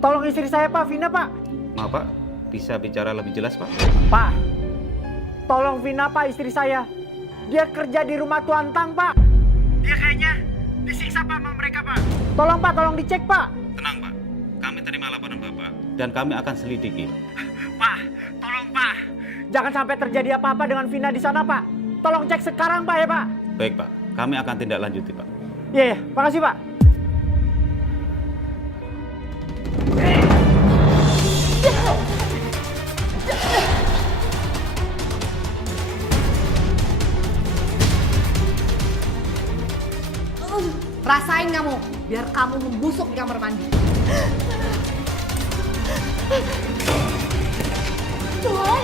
Tolong istri saya Pak, Vina Pak. Maaf, Pak. Bisa bicara lebih jelas, Pak? Pak. Tolong Vina Pak, istri saya. Dia kerja di rumah Tuan Tang, Pak. Dia kayaknya disiksa Pak sama mereka, Pak. Tolong Pak, tolong dicek Pak. Tenang, Pak. Kami terima laporan Bapak dan kami akan selidiki. Pak, tolong Pak. Jangan sampai terjadi apa-apa dengan Vina di sana, Pak. Tolong cek sekarang, Pak ya, Pak. Baik, Pak. Kami akan tindak lanjuti, Pak. Iya, makasih, Pak. Rasain kamu, biar kamu membusuk di kamar mandi. Tuhan!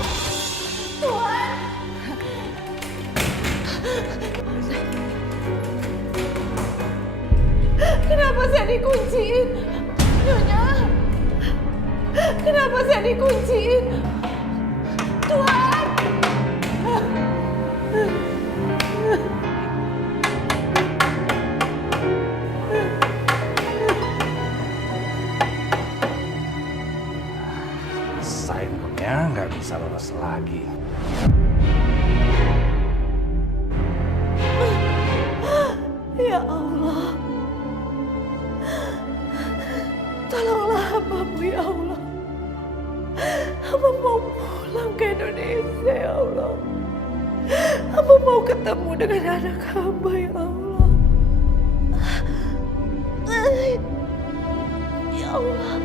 Tuhan! Kenapa saya dikunciin? Nyonya! Kenapa saya dikunciin? Tuhan! Sainnya nggak bisa lolos lagi. Ya Allah. Tolonglah hambamu ya Allah. Hamba mau pulang ke Indonesia ya Allah. Hamba mau ketemu dengan anak hamba ya Allah. Ya Allah.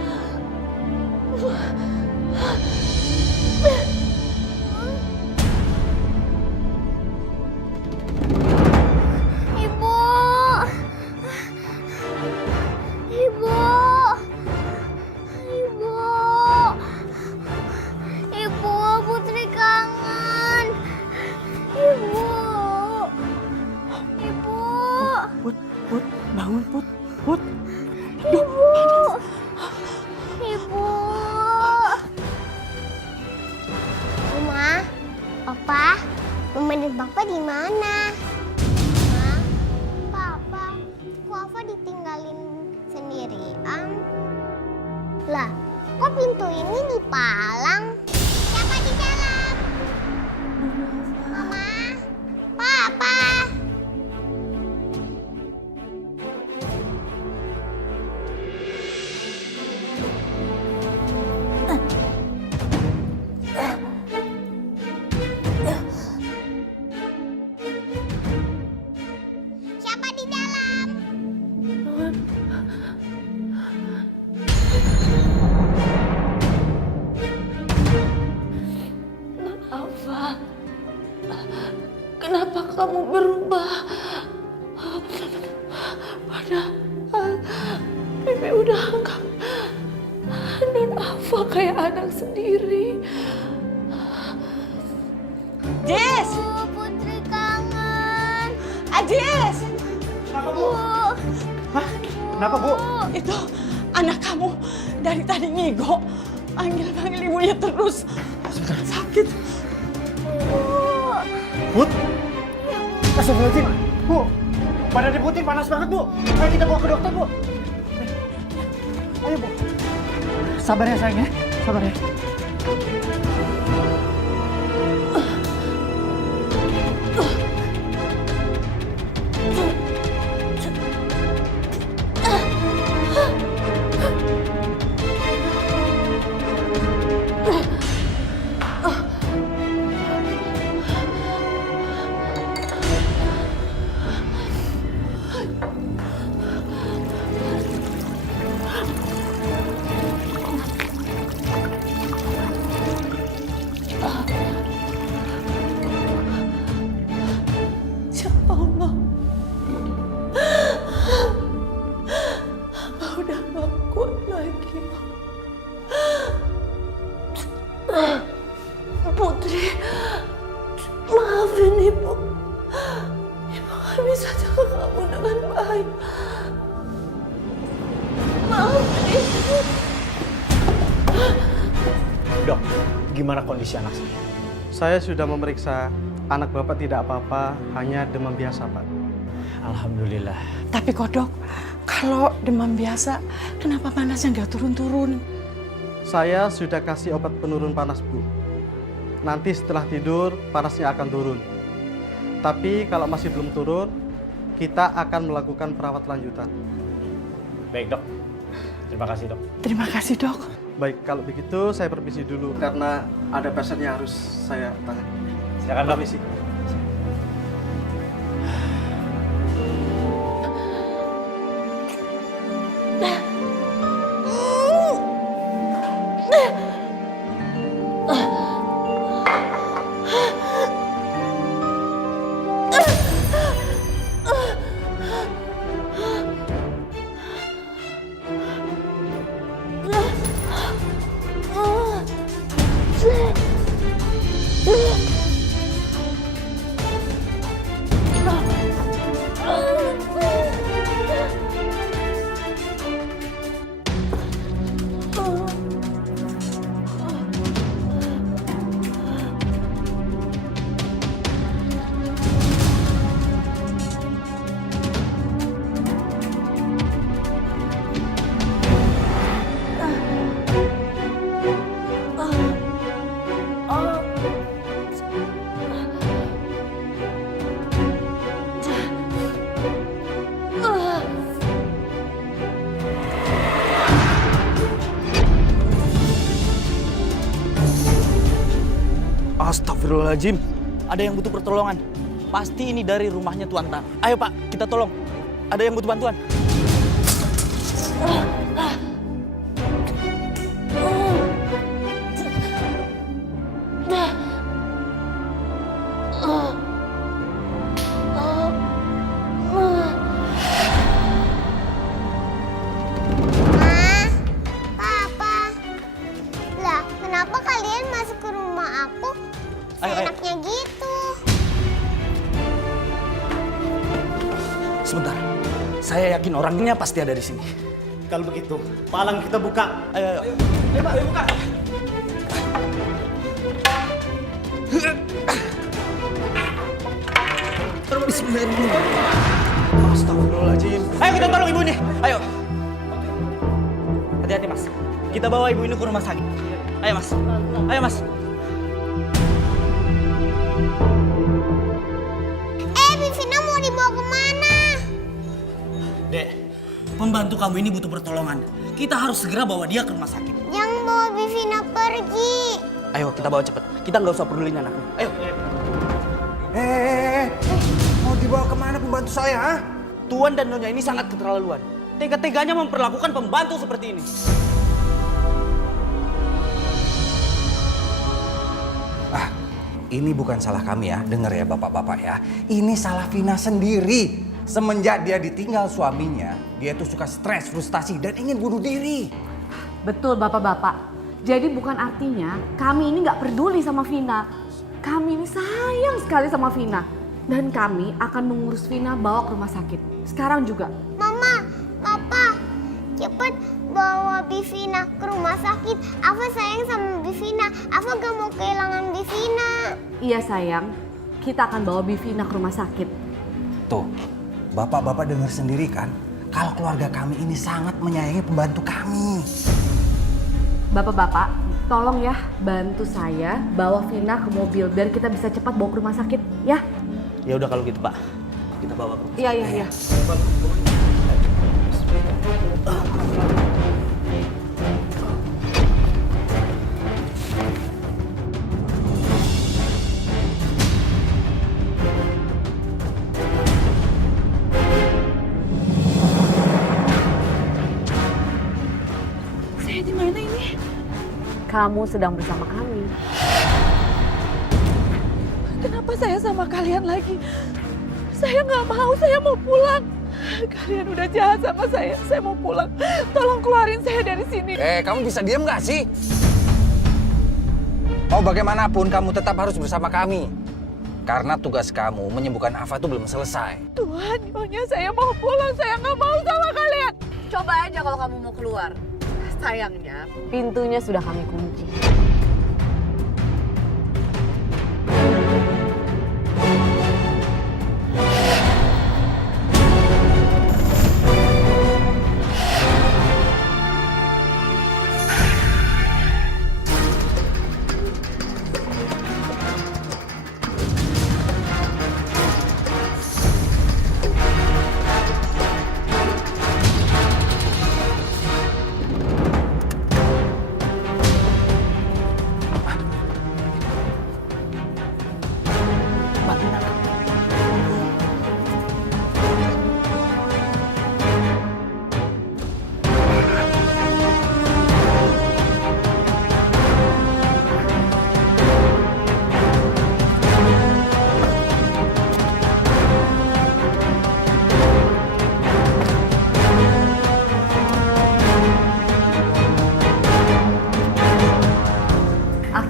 Ibu! Ibu! Ibu! Ibu, Putri kangen. Ibu! Ibu! Put, bangun Put. Put. Ibu! Ibu! Oma, Opa, Mama dan Papa di mana? Mama, Papa, kok Ava ditinggalin sendirian? Lah, kok pintu ini dipalang? Siapa di dalam? Mama, Papa. Siapa di dalam? Ava, kenapa kamu berubah? Padahal Bibi udah anggap non Ava kayak anak sendiri. Jess! Putri kangen. Jess! Kenapa, Bu? Hah? Kenapa, Bu? Itu anak kamu dari tadi ngigo. Panggil-panggil ibunya terus. Sakit. Put? Astagfirullahaladzim. Bu, badan Putri panas banget, Bu. Ayo kita bawa ke dokter, Bu. Ayo, Bu. Sabar ya, sayang ya. Sabar ya. Ya Allah. Apa udah gak kuat lagi. Putri, maafin Ibu. Ibu gak bisa jaga kamu dengan baik. Maafin Ibu. Dok, gimana kondisi anak saya? Saya sudah memeriksa. Anak Bapak tidak apa-apa, hanya demam biasa, Pak. Alhamdulillah. Tapi Kodok, kalau demam biasa, kenapa panasnya nggak turun-turun? Saya sudah kasih obat penurun panas, Bu. Nanti setelah tidur, panasnya akan turun. Tapi kalau masih belum turun, kita akan melakukan perawat lanjutan. Baik, Dok. Terima kasih, Dok. Terima kasih, Dok. Baik, kalau begitu saya permisi dulu karena ada pasien yang harus saya tangani. Silakan, Dok. Permisi. Astagfirullahaladzim. Ada yang butuh pertolongan. Pasti ini dari rumahnya Tuan Tan. Ayo Pak, kita tolong. Ada yang butuh bantuan. Kenapa kalian masuk ke rumah aku seenaknya gitu? Sebentar. Saya yakin orangnya pasti ada di sini. Kalau begitu, palang kita buka. Ayo. Ayo Pak, ayo buka. Bismillahirrahmanirrahim. Astagfirullahaladzim. Ayo kita tolong ibu ini. Ayo. Hati-hati Mas. Kita bawa ibu ini ke rumah sakit. Ayo Mas. Ayo Mas. Bivina mau dibawa kemana? Dek, pembantu kamu ini butuh pertolongan. Kita harus segera bawa dia ke rumah sakit. Jangan bawa Bivina pergi. Ayo kita bawa cepet. Kita nggak usah pedulin anaknya. Ayo. Mau dibawa kemana pembantu saya, ha? Tuan dan Nyonya ini sangat keterlaluan. Tega-teganya memperlakukan pembantu seperti ini. Ini bukan salah kami ya, dengar ya bapak-bapak ya. Ini salah Vina sendiri. Semenjak dia ditinggal suaminya, dia tuh suka stres, frustasi, dan ingin bunuh diri. Betul bapak-bapak. Jadi bukan artinya kami ini nggak peduli sama Vina. Kami ini sayang sekali sama Vina. Dan kami akan mengurus Vina bawa ke rumah sakit. Sekarang juga. Mama, Papa, cepet bawa Bivina ke rumah sakit. Afa sayang sama Bivina. Afa gak mau kehilangan Bivina. Iya sayang, kita akan bawa Bivina ke rumah sakit. Tuh, bapak-bapak dengar sendiri kan? Kalau keluarga kami ini sangat menyayangi pembantu kami. Bapak-bapak, tolong ya bantu saya bawa Vina ke mobil biar kita bisa cepat bawa ke rumah sakit, ya? Ya udah kalau gitu Pak, kita bawa ke rumah. Iya. Saya di mana ini? Kamu sedang bersama kami. Kenapa saya sama kalian lagi? Saya nggak mau, saya mau pulang. Kalian udah jahat sama saya mau pulang. Tolong keluarin saya dari sini. Kamu bisa diam gak sih? Mau bagaimanapun kamu tetap harus bersama kami. Karena tugas kamu menyembuhkan Afa itu belum selesai. Tuhan, Nyonya saya mau pulang, saya nggak mau sama kalian. Coba aja kalau kamu mau keluar. Sayangnya, Pintunya sudah kami kunci.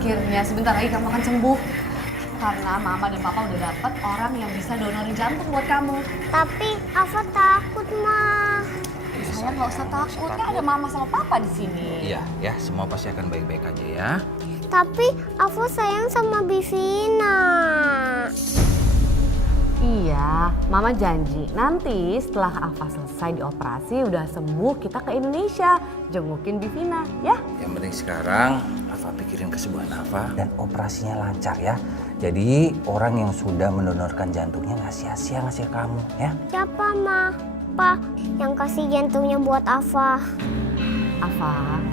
akhirnya sebentar lagi kamu akan sembuh. Karena Mama dan Papa udah dapat orang yang bisa donorin jantung buat kamu. Tapi Afa takut, Ma. Saya nggak usah takut, kan ada Mama sama Papa di sini. Iya, ya semua pasti akan baik-baik aja ya. Tapi Afa sayang sama Bivina. Iya, Mama janji nanti setelah Afa selesai dioperasi udah sembuh kita ke Indonesia jengukin Bivina ya. Yang penting sekarang Afa pikirin kesembuhan Afa dan operasinya lancar ya. Jadi orang yang sudah mendonorkan jantungnya nggak sia-sia ngasih kamu ya. Siapa, Ma? Pa, yang kasih jantungnya buat Afa. Afa,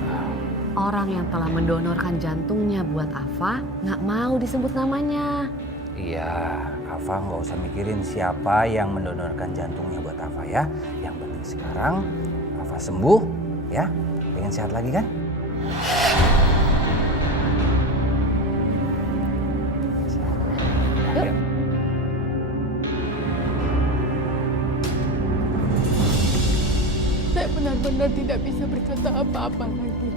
orang yang telah mendonorkan jantungnya buat Afa nggak mau disebut namanya. Iya, Afa nggak usah mikirin siapa yang mendonorkan jantungnya buat Afa ya. Yang penting sekarang Afa sembuh ya. Pengen sehat lagi kan? Yuk. Saya benar-benar tidak bisa berkata apa-apa lagi.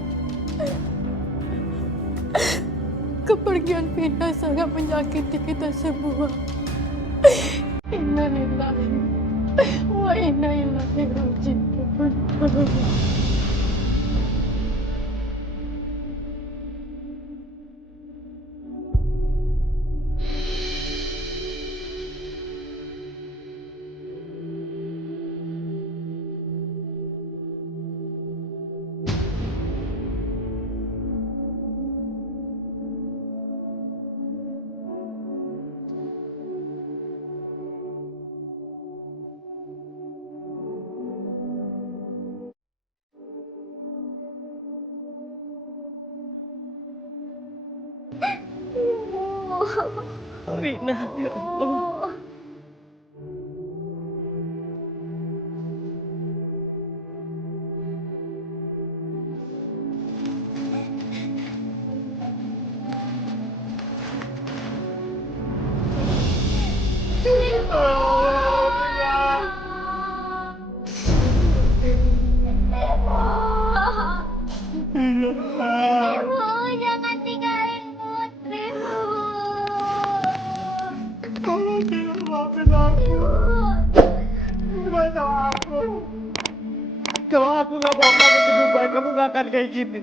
Kepergian Vina sangat menyakiti kita semua. Innalillahi wa inna ilaihi raji'un. Vina, ya Allah. Ibu, jangan tinggalin Putri, Bu. Tolong jangan maafin aku. Cuma sama aku. Kalau aku nggak bawa kamu ke Dubai, kamu nggak akan kayak gini.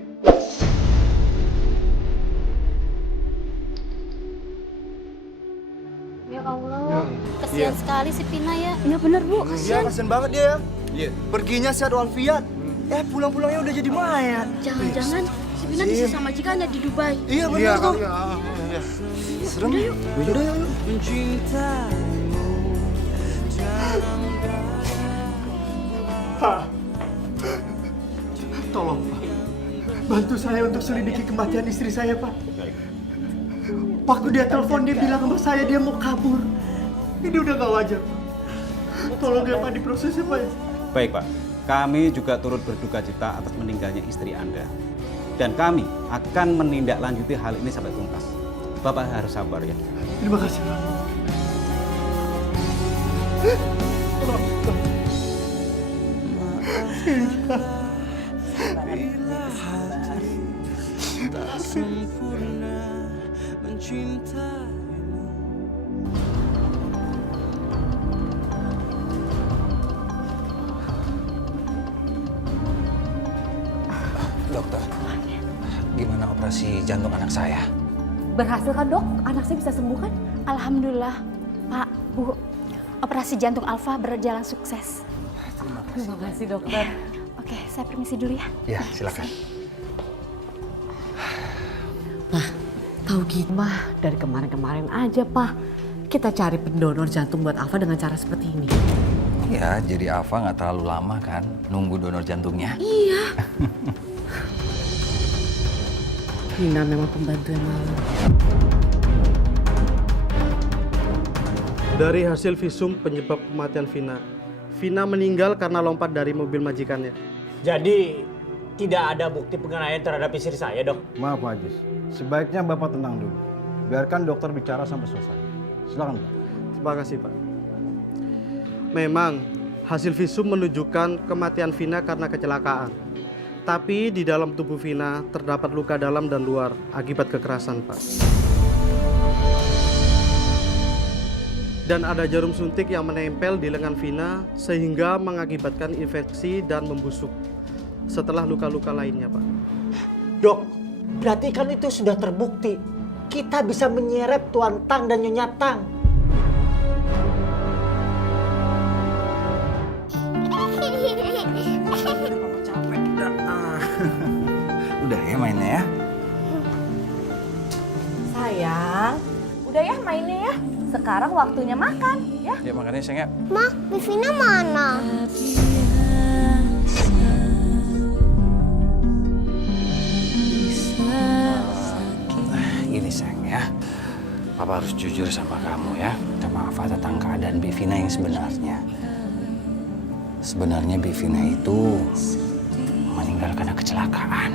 Ya Allah, kasihan sekali si Pina ya. Iya bener Bu, Iya, kasihan. kasian banget dia ya. Iya. Perginya sehat walafiat. Pulang-pulangnya udah jadi mayat. Jangan-jangan si Pina disisa majikannya di Dubai. Iya benar tuh. Serem. Udah yuk. Pak, tolong Pak, bantu saya untuk selidiki kematian istri saya Pak. Waktu dia telepon dia bilang sama saya dia mau kabur. Ini udah gak wajar. Tolong ya Pak diprosesnya Pak. Baik Pak, kami juga turut berduka cita atas meninggalnya istri Anda. Dan kami akan menindaklanjuti hal ini sampai tuntas. Bapak harus sabar ya. Terima kasih Pak. Dokter, gimana operasi jantung anak saya? Berhasil kan dok? Anak saya bisa sembuh kan? Alhamdulillah, Pak, Bu. Operasi jantung Alfa berjalan sukses. Terima kasih dokter. Oke, saya permisi dulu ya. Ya, silakan. Tahu gitu mah dari kemarin-kemarin aja Pak. Kita cari pendonor jantung buat Alfa dengan cara seperti ini. Ya, jadi Afa nggak terlalu lama kan nunggu donor jantungnya. Iya. Vina memang pembantu yang malu. Dari hasil visum penyebab kematian Vina, Vina meninggal karena lompat dari mobil majikannya. Jadi tidak ada bukti penganiayaan terhadap istri saya, Dok. Maaf Pak Ajis, sebaiknya Bapak tenang dulu. Biarkan dokter bicara sampai selesai. Silakan Pak. Terima kasih Pak. Memang hasil visum menunjukkan kematian Vina karena kecelakaan. Tapi di dalam tubuh Vina terdapat luka dalam dan luar akibat kekerasan Pak. Dan ada jarum suntik yang menempel di lengan Vina sehingga mengakibatkan infeksi dan membusuk setelah luka-luka lainnya Pak. Dok, berarti kan itu sudah terbukti. Kita bisa menyeret Tuan Tang dan Nyonya Tang. Udah ya mainnya ya. Sayang, udah ya mainnya ya. Sekarang waktunya makan ya. Ya makannya sayang ya. Ma, Vina mana? Papa harus jujur sama kamu ya, sama Ava tentang keadaan Bevina yang sebenarnya. Sebenarnya Bevina itu meninggal karena kecelakaan.